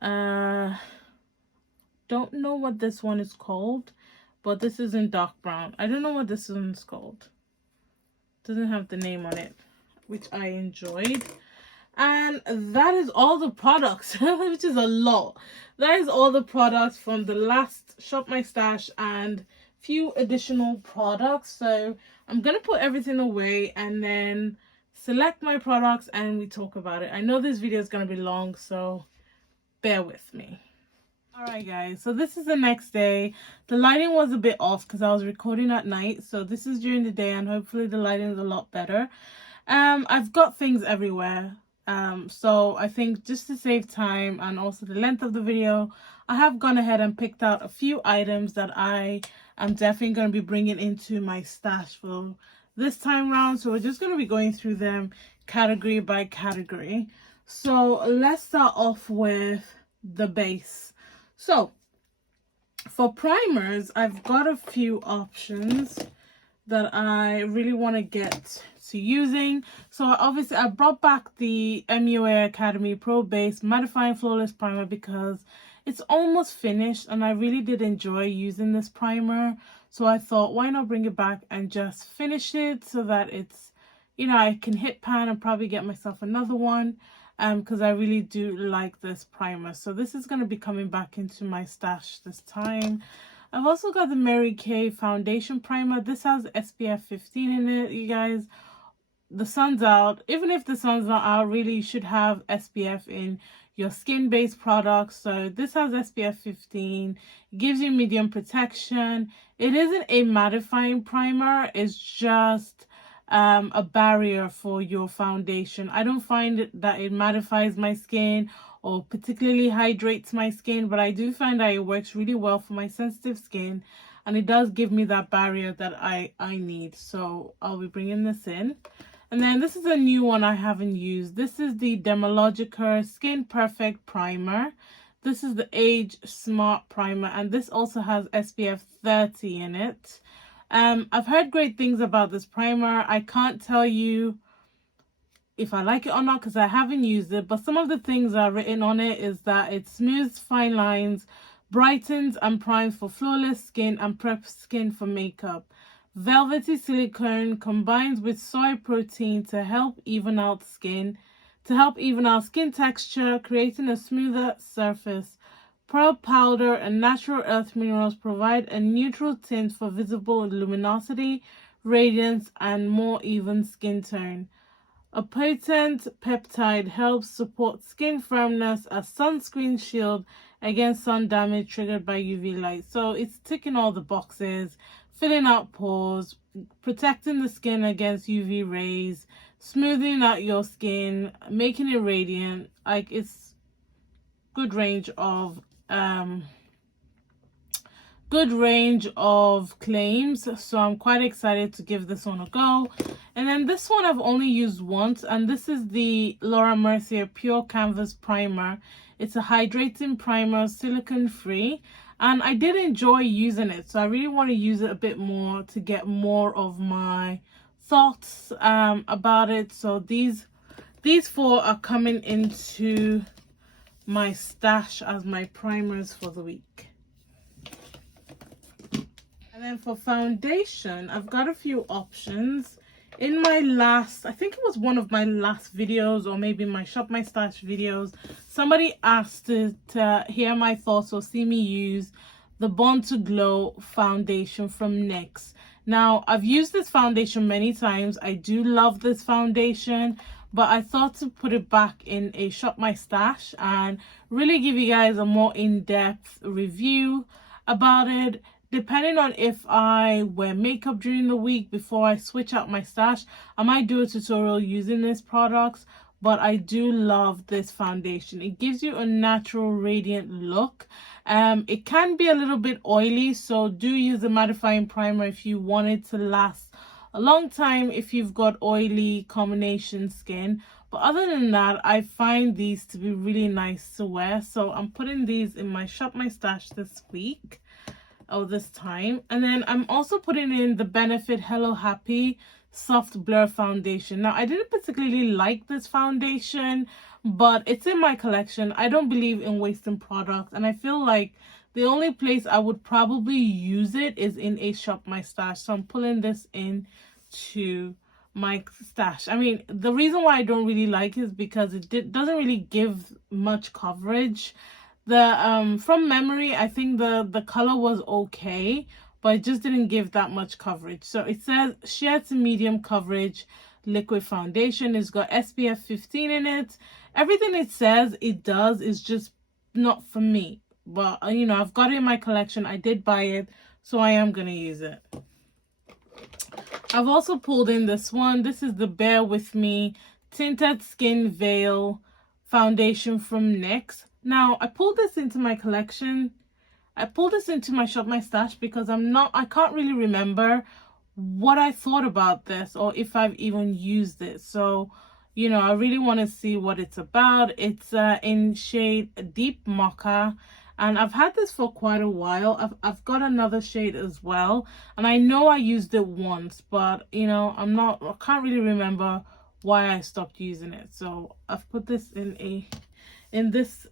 don't know what this one is called, but this is in dark brown. I don't know what this one's called. Doesn't have the name on it, which I enjoyed. And that is all the products, which is a lot. That is all the products from the last Shop My Stash and few additional products. So I'm gonna put everything away and then select my products and we talk about it. I know this video is gonna be long, so bear with me. Alright guys, so this is the next day. The lighting was a bit off because I was recording at night, so this is during the day and hopefully the lighting is a lot better. I've got things everywhere, so I think just to save time and also the length of the video, I have gone ahead and picked out a few items that I am definitely going to be bringing into my stash for this time round. So we're just going to be going through them category by category. So let's start off with the base. So for primers, I've got a few options that I really want to get to using. So obviously I brought back the MUA Academy Pro Base Mattifying Flawless Primer because it's almost finished and I really did enjoy using this primer. So I thought, why not bring it back and just finish it so that it's, you know, I can hit pan and probably get myself another one. Because I really do like this primer. So this is going to be coming back into my stash this time. I've also got the Mary Kay Foundation Primer. This has SPF 15 in it, you guys. The sun's out. Even if the sun's not out, really, you should have SPF in your skin-based products. So this has SPF 15. It gives you medium protection. It isn't a mattifying primer. It's just a barrier for your foundation. I don't find that it mattifies my skin or particularly hydrates my skin, but I do find that it works really well for my sensitive skin and it does give me that barrier that I need. So I'll be bringing this in. And then this is a new one I haven't used. This is the Dermalogica Skin Perfect Primer. This is the Age Smart Primer and this also has SPF 30 in it. I've heard great things about this primer. I can't tell you if I like it or not because I haven't used it, but some of the things that are written on it is that it smooths fine lines, brightens and primes for flawless skin and preps skin for makeup. Velvety silicone combines with soy protein to help even out skin texture, creating a smoother surface. Pearl powder and natural earth minerals provide a neutral tint for visible luminosity, radiance, and more even skin tone. A potent peptide helps support skin firmness as sunscreen shield against sun damage triggered by UV light. So it's ticking all the boxes, filling out pores, protecting the skin against UV rays, smoothing out your skin, making it radiant. Like, it's good range of good range of claims, so I'm quite excited to give this one a go. And then this one I've only used once, and this is the Laura Mercier Pure Canvas Primer. It's a hydrating primer, silicone free, and I did enjoy using it, so I really want to use it a bit more to get more of my thoughts about it. So these four are coming into my stash as my primers for the week. And then for foundation, I've got a few options. In my last, I think it was one of my last videos, or maybe my Shop My Stash videos, somebody asked to hear my thoughts or see me use the Born to Glow foundation from NYX. Now, I've used this foundation many times. I do love this foundation, but I thought to put it back in a Shop My Stash and really give you guys a more in-depth review about it. Depending on if I wear makeup during the week before I switch out my stash, I might do a tutorial using these products, but I do love this foundation. It gives you a natural radiant look. It can be a little bit oily, so do use the mattifying primer if you want it to last a long time if you've got oily combination skin. But other than that, I find these to be really nice to wear, so I'm putting these in my Shop My Stash this week. This time. And then I'm also putting in the Benefit Hello Happy Soft Blur Foundation. Now, I didn't particularly like this foundation, but it's in my collection. I don't believe in wasting products, and I feel like the only place I would probably use it is in a Shop My Stash. So I'm pulling this in to my stash. I mean, the reason why I don't really like it is because it doesn't really give much coverage. The from memory, I think the color was okay, but it just didn't give that much coverage. So it says sheer to medium coverage liquid foundation. It's got SPF 15 in it. Everything it says it does is just not for me, but you know, I've got it in my collection. I did buy it, so I am gonna use it. I've also pulled in this one. This is the Bear With Me Tinted Skin Veil foundation from NYX. Now, I pulled this into my collection. I pulled this into my Shop My Stash because I can't really remember what I thought about this or if I've even used it. So, you know, I really want to see what it's about. It's in shade Deep Mocha, and I've had this for quite a while. I've got another shade as well, and I know I used it once, but you know, I can't really remember why I stopped using it. So I've put this in this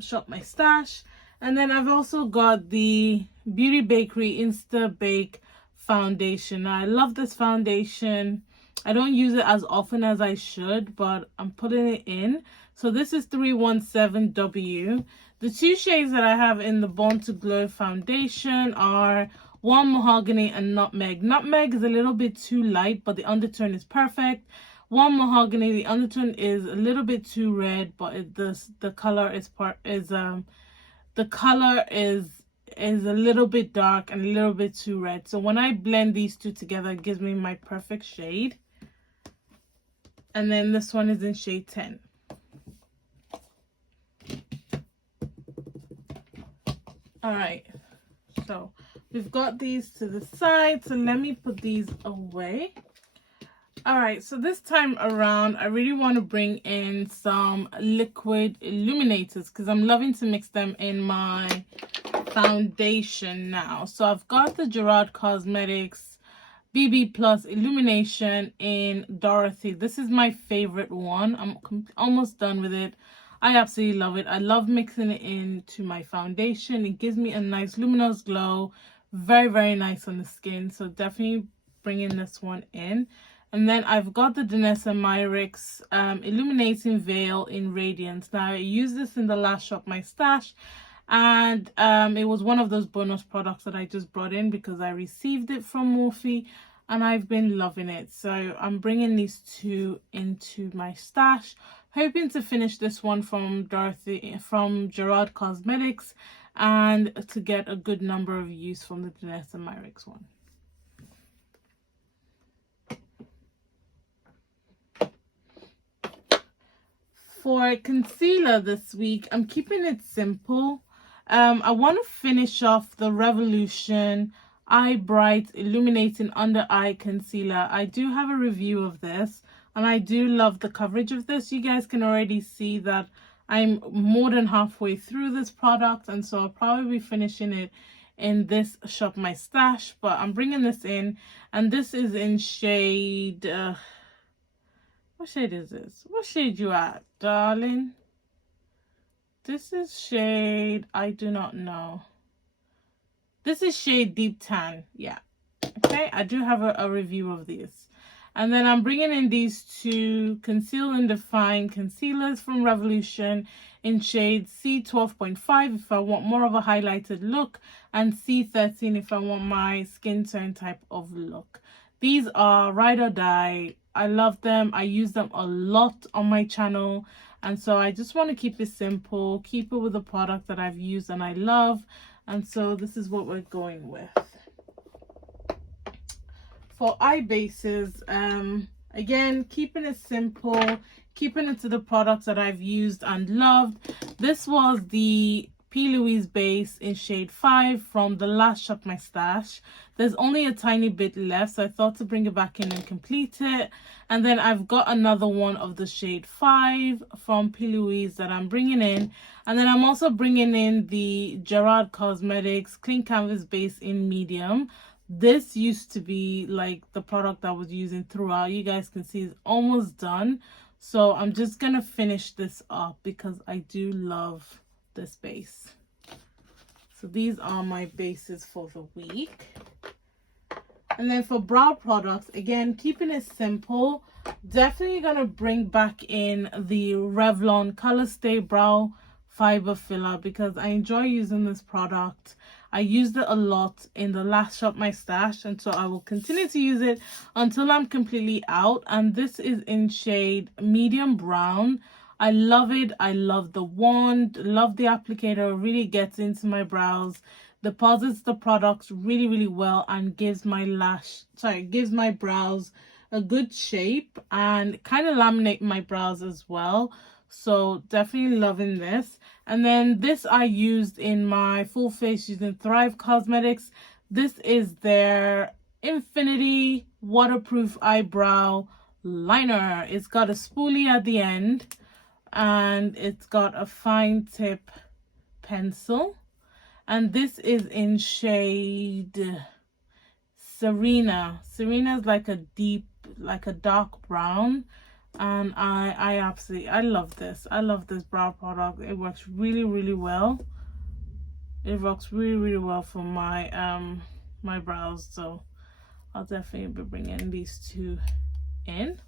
Shop My Stash. And then I've also got the Beauty Bakery Insta Bake foundation. Now, I love this foundation. I don't use it as often as I should, but I'm putting it in. So this is 317W. The two shades that I have in the Born to Glow foundation are Warm Mahogany and Nutmeg. Nutmeg is a little bit too light, but the undertone is perfect. Warm Mahogany, the undertone is a little bit too red, but the color is a little bit dark and a little bit too red. So when I blend these two together, it gives me my perfect shade. And then this one is in shade 10. All right, so we've got these to the side, so let me put these away. All right, so this time around, I really want to bring in some liquid illuminators because I'm loving to mix them in my foundation now. So I've got the Gerard Cosmetics BB Plus Illumination in Dorothy. This is my favorite one. I'm almost done with it. I absolutely love it. I love mixing it into my foundation. It gives me a nice luminous glow. Very, very nice on the skin. So definitely bringing this one in. And then I've got the Danessa Myricks Illuminating Veil in Radiance. Now, I used this in the last Shop My Stash, and it was one of those bonus products that I just brought in because I received it from Morphe, and I've been loving it. So I'm bringing these two into my stash, hoping to finish this one from Gerard Cosmetics, and to get a good number of use from the Danessa Myricks one. For concealer this week, I'm keeping it simple. I want to finish off the Revolution Eye Bright Illuminating Under Eye Concealer. I do have a review of this, and I do love the coverage of this. You guys can already see that I'm more than halfway through this product, and so I'll probably be finishing it in this Shop My Stash. But I'm bringing this in, and this is in shade... what shade is this? What shade you at, darling? This is shade... I do not know. This is shade Deep Tan. Yeah. Okay, I do have a review of these. And then I'm bringing in these two Conceal and Define concealers from Revolution in shade C12.5 if I want more of a highlighted look, and C13 if I want my skin tone type of look. These are ride or die. I love them. I use them a lot on my channel. And so I just want to keep it simple, keep it with a product that I've used and I love. And so this is what we're going with. For eye bases, again, keeping it simple, keeping it to the products that I've used and loved. This was the P. Louise base in shade 5 from the last Shop My Stash. There's only a tiny bit left, so I thought to bring it back in and complete it. And then I've got another one of the shade 5 from P. Louise that I'm bringing in. And then I'm also bringing in the Gerard Cosmetics Clean Canvas base in medium. This used to be like the product I was using throughout. You guys can see it's almost done. So I'm just going to finish this up because I do love this base. So these are my bases for the week. And then for brow products, again, keeping it simple, definitely going to bring back in the Revlon Color Stay Brow Fiber Filler because I enjoy using this product. I used it a lot in the last Shop My Stash, and so I will continue to use it until I'm completely out. And this is in shade medium brown. I love it. I love the wand, love the applicator. It really gets into my brows, deposits the product really, really well, and gives my gives my brows a good shape and kind of laminate my brows as well. So definitely loving this. And then this I used in my full face using Thrive Cosmetics. This is their Infinity Waterproof Eyebrow Liner. It's got a spoolie at the end and it's got a fine tip pencil. And this is in shade Serena. Serena is like a deep, like a dark brown. And I love this. I love this brow product. It works really, really well. It works really, really well for my my brows. So I'll definitely be bringing these two in.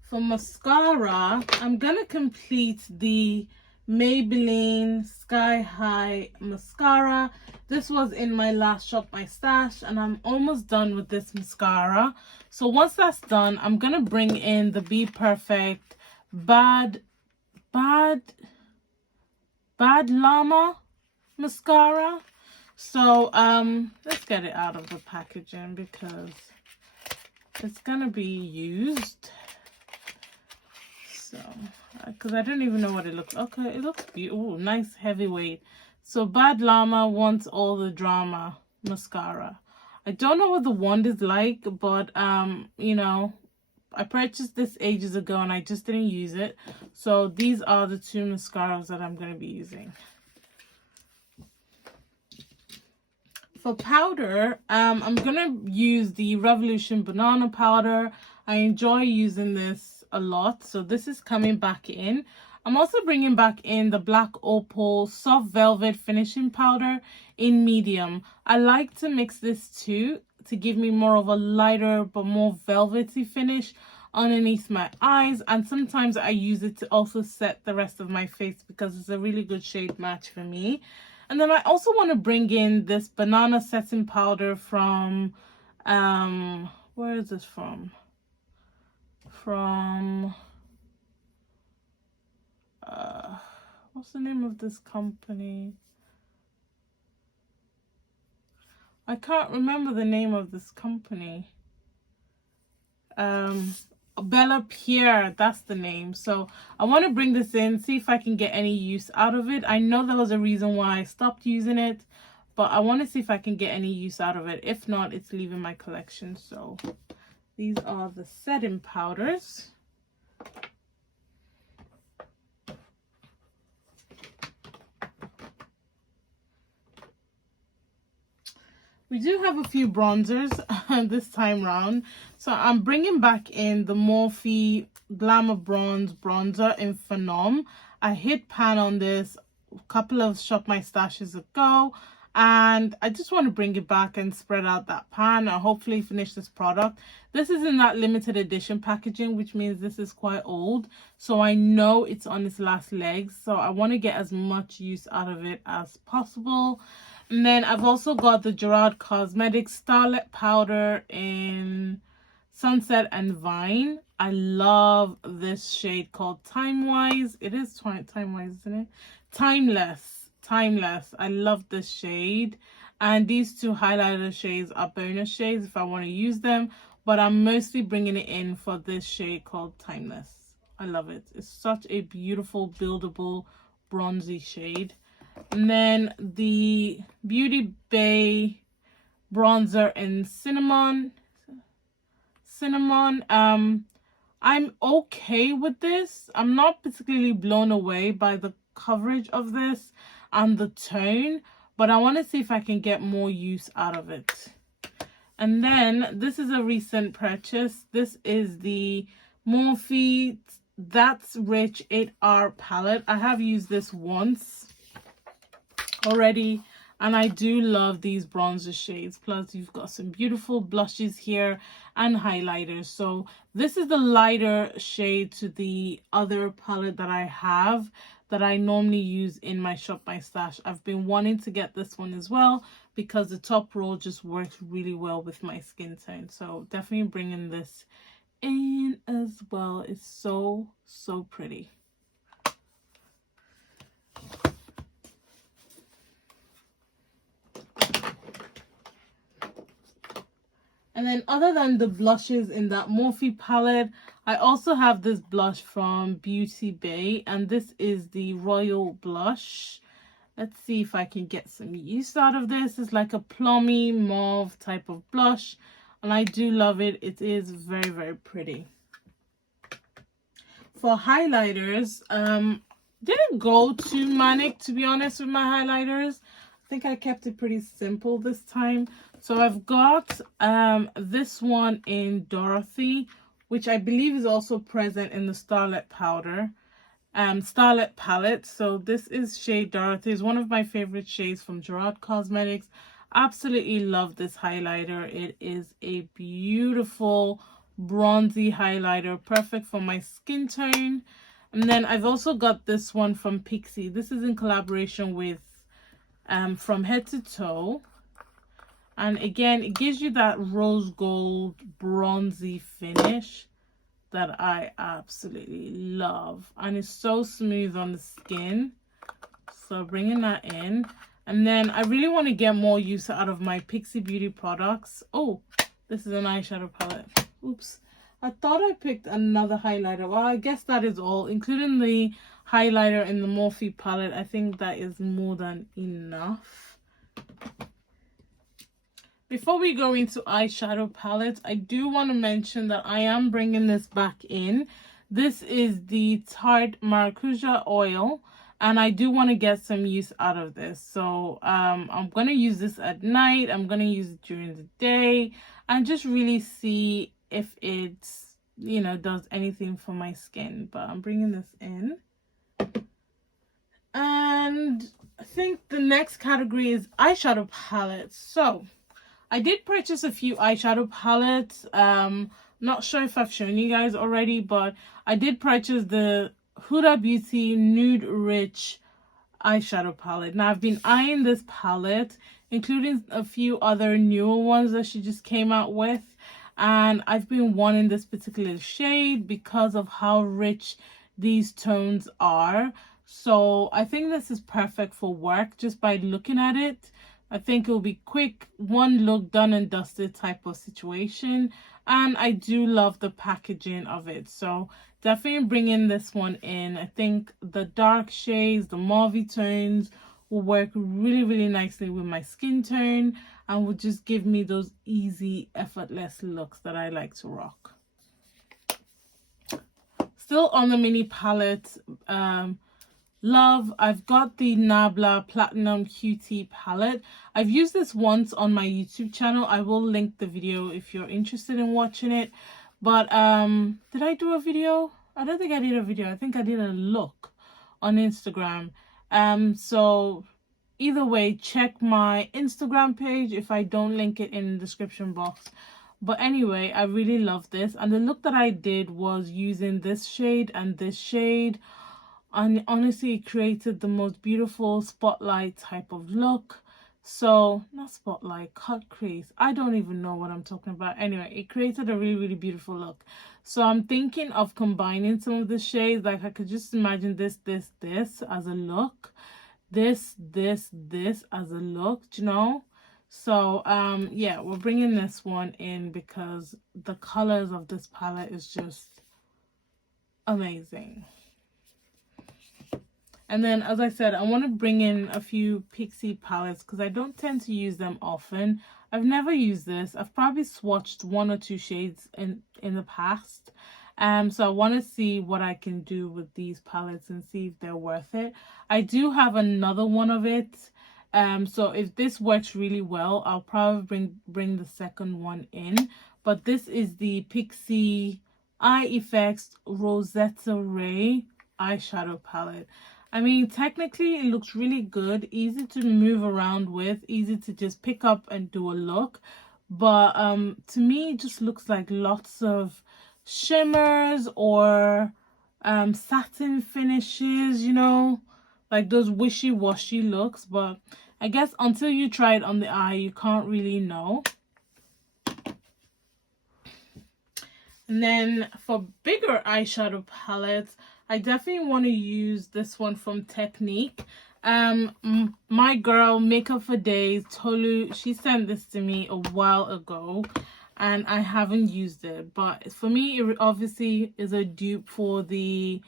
For mascara, I'm gonna complete the Maybelline Sky High mascara. This was in my last Shop My Stash, and I'm almost done with this mascara. So once that's done, I'm gonna bring in the Be Perfect Bad Llama mascara. So let's get it out of the packaging because it's gonna be used. So because I don't even know what it looks. Okay, it looks beautiful. Ooh, nice heavyweight. So Bad Llama Wants All the Drama mascara. I don't know what the wand is like, but you know, I purchased this ages ago and I just didn't use it. So these are the two mascaras that I'm going to be using. For powder, I'm going to use the Revolution Banana Powder. I enjoy using this a lot. So this is coming back in. I'm also bringing back in the Black Opal Soft Velvet Finishing Powder in medium. I like to mix this too to give me more of a lighter but more velvety finish underneath my eyes. And sometimes I use it to also set the rest of my face because it's a really good shade match for me. And then I also want to bring in this Banana Setting Powder from, where is this from? What's the name of this company? I can't remember the name of this company. Bella Pierre, that's the name. So I want to bring this in, see if I can get any use out of it. I know there was a reason why I stopped using it, but I want to see if I can get any use out of it. If not, it's leaving my collection. So these are the setting powders. We do have a few bronzers this time round. So I'm bringing back in the Morphe Glamour Bronze Bronzer in Phenom. I hit pan on this a couple of Shop My Stashes ago. And I just want to bring it back and spread out that pan and hopefully finish this product. This is in that limited edition packaging, which means this is quite old. So I know it's on its last legs. So I want to get as much use out of it as possible. And then I've also got the Gerard Cosmetics Starlet Powder in Sunset and Vine. I love this shade called Timewise. It is Timewise, isn't it? Timeless. I love this shade. And these two highlighter shades are bonus shades if I want to use them. But I'm mostly bringing it in for this shade called Timeless. I love it. It's such a beautiful, buildable, bronzy shade. And then the Beauty Bay bronzer in Cinnamon. I'm okay with this. I'm not particularly blown away by the coverage of this and the tone, but I want to see if I can get more use out of it. And then this is a recent purchase. This is the Morphe That's Rich 8R palette. I have used this once already, and I do love these bronzer shades. Plus you've got some beautiful blushes here and highlighters. So this is the lighter shade to the other palette that I have that I normally use in my Shop My Stash. I've been wanting to get this one as well because the top roll just works really well with my skin tone. So definitely bringing this in as well. It's so pretty. And then other than the blushes in that Morphe palette, I also have this blush from Beauty Bay. And this is the Royal Blush. Let's see if I can get some use out of this. It's like a plummy mauve type of blush. And I do love it. It is very pretty. For highlighters, didn't go too manic, to be honest, with my highlighters. I think I kept it pretty simple this time. So I've got this one in Dorothy, which I believe is also present in the Starlet palette. So this is shade Dorothy. It's one of my favorite shades from Gerard Cosmetics. Absolutely love this highlighter. It is a beautiful bronzy highlighter, perfect for my skin tone. And then I've also got this one from Pixi. This is in collaboration with From Head to Toe. And again, it gives you that rose gold bronzy finish that I absolutely love. And it's so smooth on the skin. So bringing that in. And then I really want to get more use out of my Pixi Beauty products. Oh, this is an eyeshadow palette. Oops. I thought I picked another highlighter. Well, I guess that is all, including the highlighter in the Morphe palette. I think that is more than enough. Before we go into eyeshadow palettes, I do want to mention that I am bringing this back in. This is the Tarte Maracuja Oil, and I do want to get some use out of this. So I'm going to use this at night. I'm going to use it during the day and just really see if it, you know, does anything for my skin. But I'm bringing this in. And I think the next category is eyeshadow palettes. So I did purchase a few eyeshadow palettes. Not sure if I've shown you guys already, but I did purchase the Huda Beauty Nude Rich eyeshadow palette. Now I've been eyeing this palette, including a few other newer ones that she just came out with, and I've been wanting this particular shade because of how rich these tones are. So I think this is perfect for work just by looking at it. I think it'll be quick, one look, done and dusted type of situation. And I do love the packaging of it. So definitely bringing this one in. I think the dark shades, the mauvey tones will work really, really nicely with my skin tone and will just give me those easy, effortless looks that I like to rock. Still on the mini palette, love, I've got the Nabla Platinum QT palette. I've used this once on my YouTube channel. I will link the video if you're interested in watching it. But did I do a video? I don't think I did a video. I think I did a look on Instagram. So either way, check my Instagram page if I don't link it in the description box. But anyway, I really love this. And the look that I did was using this shade and this shade. And honestly, it created the most beautiful spotlight type of look. So, not spotlight, cut crease. I don't even know what I'm talking about. Anyway, it created a really, really beautiful look. So I'm thinking of combining some of the shades. Like I could just imagine this as a look. This as a look, you know? So, yeah, we're bringing this one in because the colors of this palette is just amazing. And then, as I said, I want to bring in a few Pixie palettes because I don't tend to use them often. I've never used this. I've probably swatched 1 or 2 shades in the past. So I want to see what I can do with these palettes and see if they're worth it. I do have another one of it. So if this works really well, I'll probably bring the second one in. But this is the Pixie Eye Effects Rosetta Ray eyeshadow palette. I mean, technically it looks really good, easy to move around with, easy to just pick up and do a look. But to me, it just looks like lots of shimmers or satin finishes, you know, like those wishy-washy looks. But I guess until you try it on the eye, you can't really know. And then for bigger eyeshadow palettes, I definitely want to use this one from Technique. My girl, Makeup for Days, Tolu, she sent this to me a while ago and I haven't used it. But for me, it obviously is a dupe for the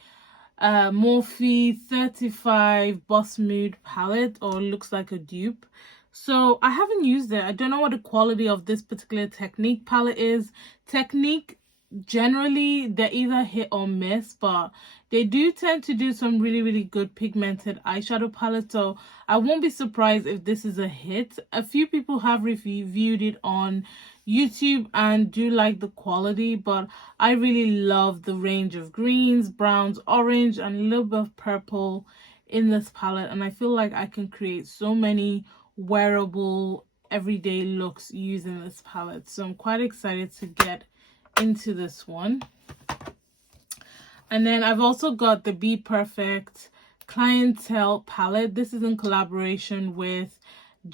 Morphe 35 Boss Mood palette, or looks like a dupe. So I haven't used it. I don't know what the quality of this particular Technique palette is. Technique, generally they're either hit or miss, but they do tend to do some really, really good pigmented eyeshadow palettes. So I won't be surprised if this is a hit. A few people have reviewed it on YouTube and do like the quality, but I really love the range of greens, browns, orange, and a little bit of purple in this palette. And I feel like I can create so many wearable everyday looks using this palette. So I'm quite excited to get into this one. And then I've also got the Be Perfect Clientele palette. This is in collaboration with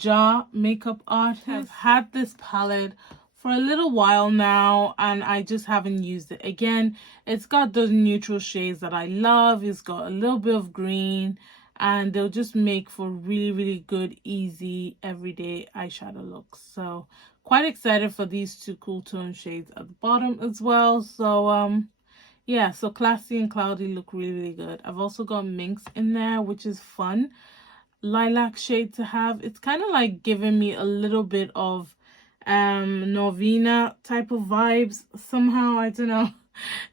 Ja Makeup Artist. I've had this palette for a little while now and I just haven't used it. Again, it's got those neutral shades that I love. It's got a little bit of green and they'll just make for really, really good, easy, everyday eyeshadow looks. So quite excited for these 2 cool tone shades at the bottom as well. So yeah, so Classy and Cloudy look really, really good. I've also got Minx in there, which is fun. Lilac shade to have. It's kind of like giving me a little bit of Norvina type of vibes somehow. I don't know.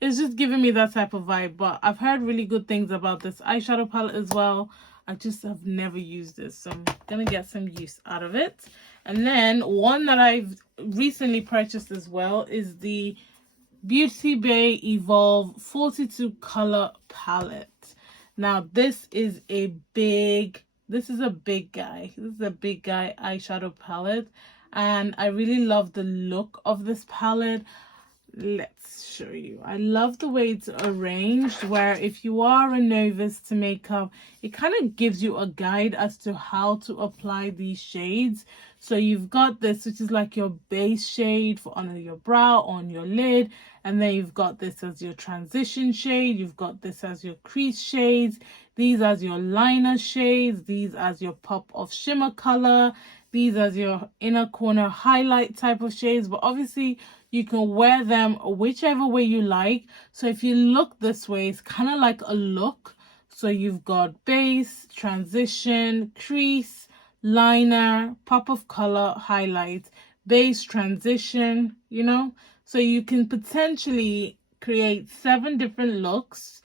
It's just giving me that type of vibe. But I've heard really good things about this eyeshadow palette as well. I just have never used this, so I'm gonna get some use out of it. And then one that I've recently purchased as well is the Beauty Bay Evolve 42 color palette. Now this is a big guy. This is a big guy eyeshadow palette, and I really love the look of this palette. Let's show you. I love the way it's arranged, where if you are a novice to makeup, it kind of gives you a guide as to how to apply these shades. So you've got this, which is like your base shade for under your brow, on your lid, and then you've got this as your transition shade, you've got this as your crease shades, these as your liner shades, these as your pop of shimmer color, these as your inner corner highlight type of shades, but obviously you can wear them whichever way you like. So if you look this way, it's kind of like a look. So you've got base, transition, crease, liner, pop of color, highlight, base, transition, you know. So you can potentially create 7 different looks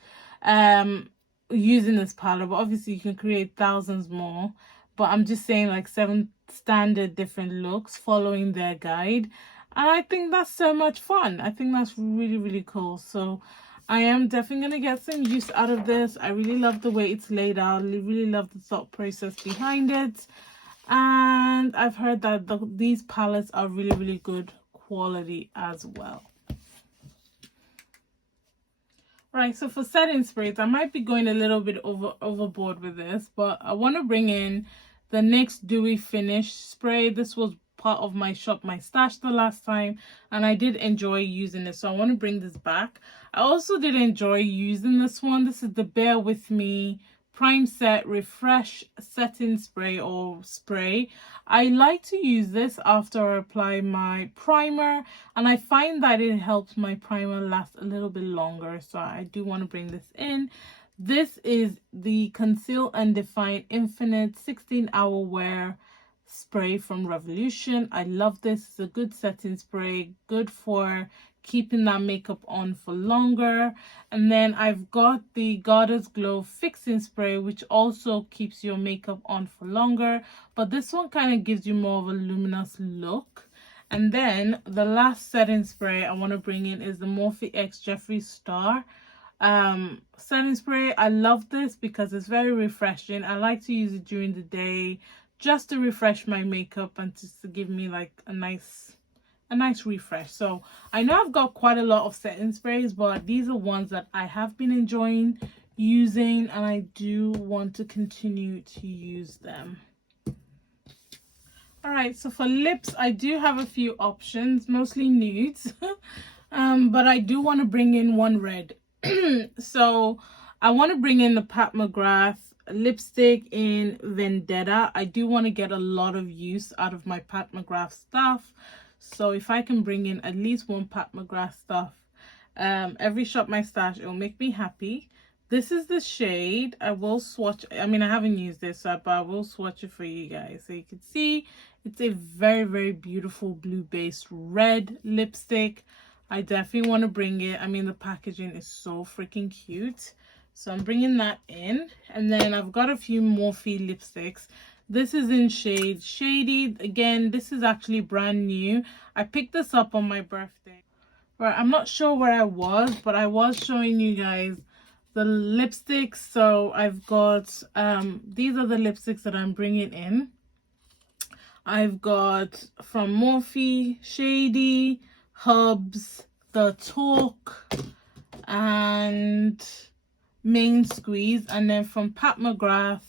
using this palette, but obviously you can create thousands more. But I'm just saying, like, 7 standard different looks following their guide. And I think that's so much fun. I think that's really, really cool. So I am definitely going to get some use out of this. I really love the way it's laid out. I really love the thought process behind it. And I've heard that these palettes are really, really good quality as well. Right, so for setting sprays, I might be going a little bit overboard with this, but I want to bring in the NYX Dewy Finish Spray. This was part of my Shop My Stash the last time, and I did enjoy using it, so I want to bring this back. I also did enjoy using this one. This is the Bear With Me Prime Set Refresh Setting Spray or spray. I like to use this after I apply my primer, and I find that it helps my primer last a little bit longer, so I do want to bring this in. This is the Conceal and Define Infinite 16-Hour Wear Spray from Revolution. I love this. It's a good setting spray, good for keeping that makeup on for longer. And then I've got the Goddess Glow Fixing Spray, which also keeps your makeup on for longer, but this one kind of gives you more of a luminous look. And then the last setting spray I want to bring in is the Morphe X Jeffree Star setting spray. I love this because it's very refreshing. I like to use it during the day just to refresh my makeup and just to give me like a nice refresh. So I know I've got quite a lot of setting sprays, but these are ones that I have been enjoying using, and I do want to continue to use them. All right, so for lips, I do have a few options, mostly nudes, but I do want to bring in one red. So I want to bring in the Pat McGrath lipstick in Vendetta. I do want to get a lot of use out of my Pat McGrath stuff. So if I can bring in at least one Pat McGrath stuff every Shop My Stash, it'll make me happy. This is the shade. I will swatch. I mean, I haven't used this, but I will swatch it for you guys so you can see. It's a very, very beautiful blue-based red lipstick. I definitely want to bring it. I mean, the packaging is so freaking cute. So I'm bringing that in. And then I've got a few Morphe lipsticks. This is in shade Shady. Again, this is actually brand new. I picked this up on my birthday. Right, I'm not sure where I was, but I was showing you guys the lipsticks. So I've got, these are the lipsticks that I'm bringing in. I've got from Morphe, Shady, Hubs, The Talk, and Main Squeeze, and then from Pat McGrath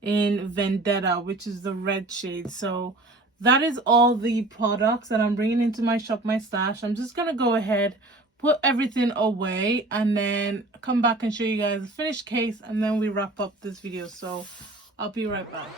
in Vendetta, which is the red shade. So that is all the products that I'm bringing into my Shop My Stash. I'm just gonna go ahead, put everything away, and then come back and show you guys the finished case, and then we wrap up this video. So I'll be right back.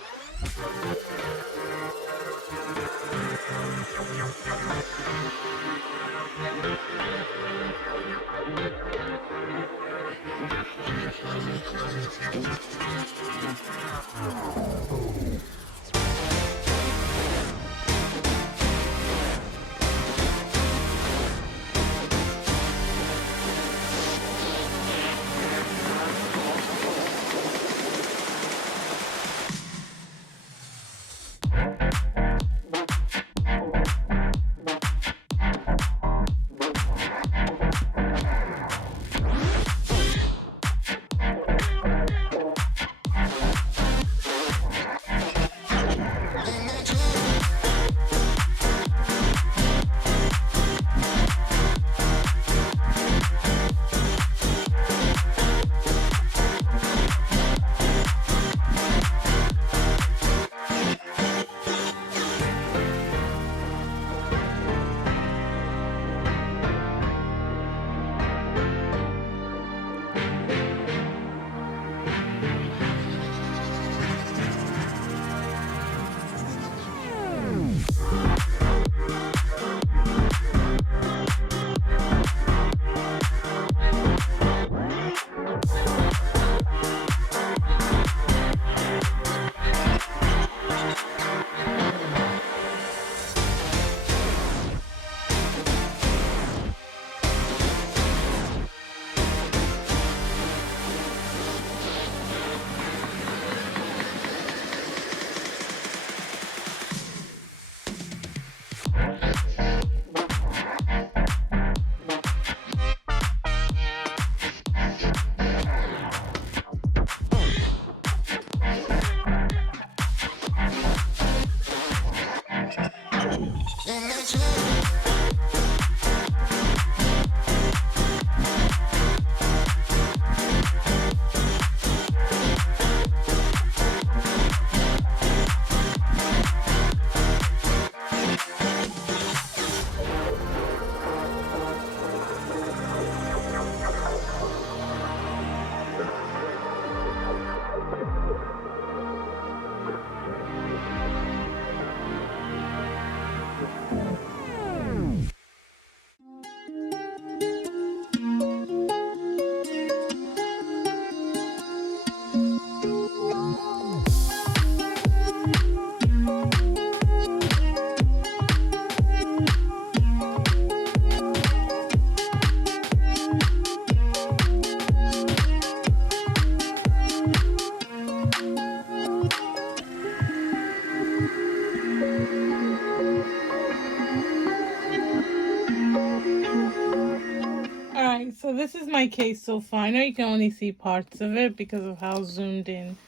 So this is my case so far. I know you can only see parts of it because of how zoomed in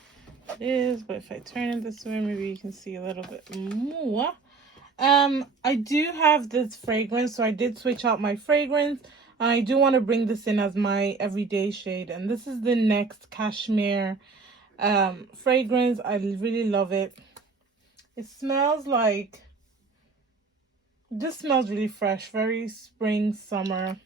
it is, but if I turn it this way, maybe you can see a little bit more. I do have this fragrance, so I did switch out my fragrance. I do want to bring this in as my everyday shade, and this is the next cashmere fragrance. I really love it. It smells like, this smells really fresh, very spring, summer.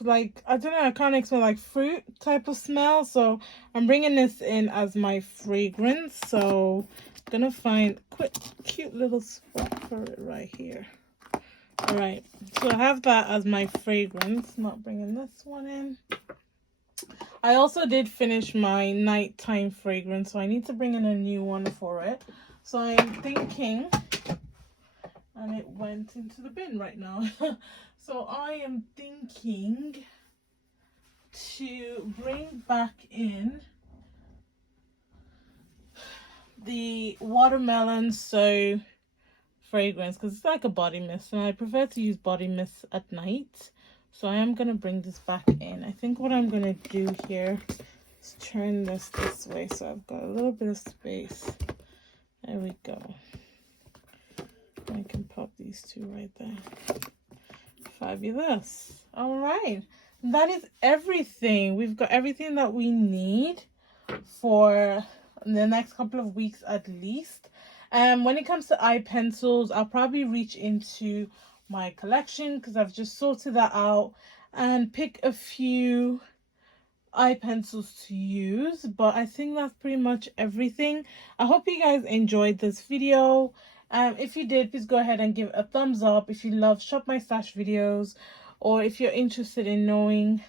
Like, I don't know, I kind of smell like fruit type of smell, so I'm bringing this in as my fragrance. So I'm gonna find quick cute little spot for it right here. All right, so I have that as my fragrance. Not bringing this one in. I also did finish my nighttime fragrance, so I need to bring in a new one for it. So I'm thinking, and it went into the bin right now. So I am thinking to bring back in the watermelon so fragrance, because it's like a body mist, and I prefer to use body mist at night. So I am going to bring this back in. I think what I'm going to do here is turn this way, so I've got a little bit of space. There we go. I can pop these two right there. Fabulous. All right, that is everything. We've got everything that we need for the next couple of weeks at least. When it comes to eye pencils, I'll probably reach into my collection because I've just sorted that out and pick a few eye pencils to use. But I think that's pretty much everything. I hope you guys enjoyed this video. If you did, please go ahead and give a thumbs up if you love Shop My Stash videos, or if you're interested in knowing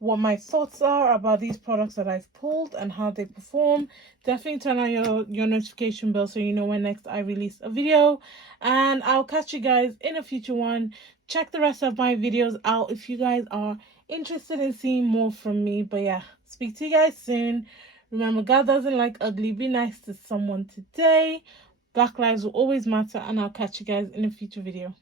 what my thoughts are about these products that I've pulled and how they perform. Definitely turn on your notification bell so you know when next I release a video, and I'll catch you guys in a future one. Check the rest of my videos out if you guys are interested in seeing more from me. But yeah, speak to you guys soon. Remember, God doesn't like ugly. Be nice to someone today. Black lives will always matter, and I'll catch you guys in a future video.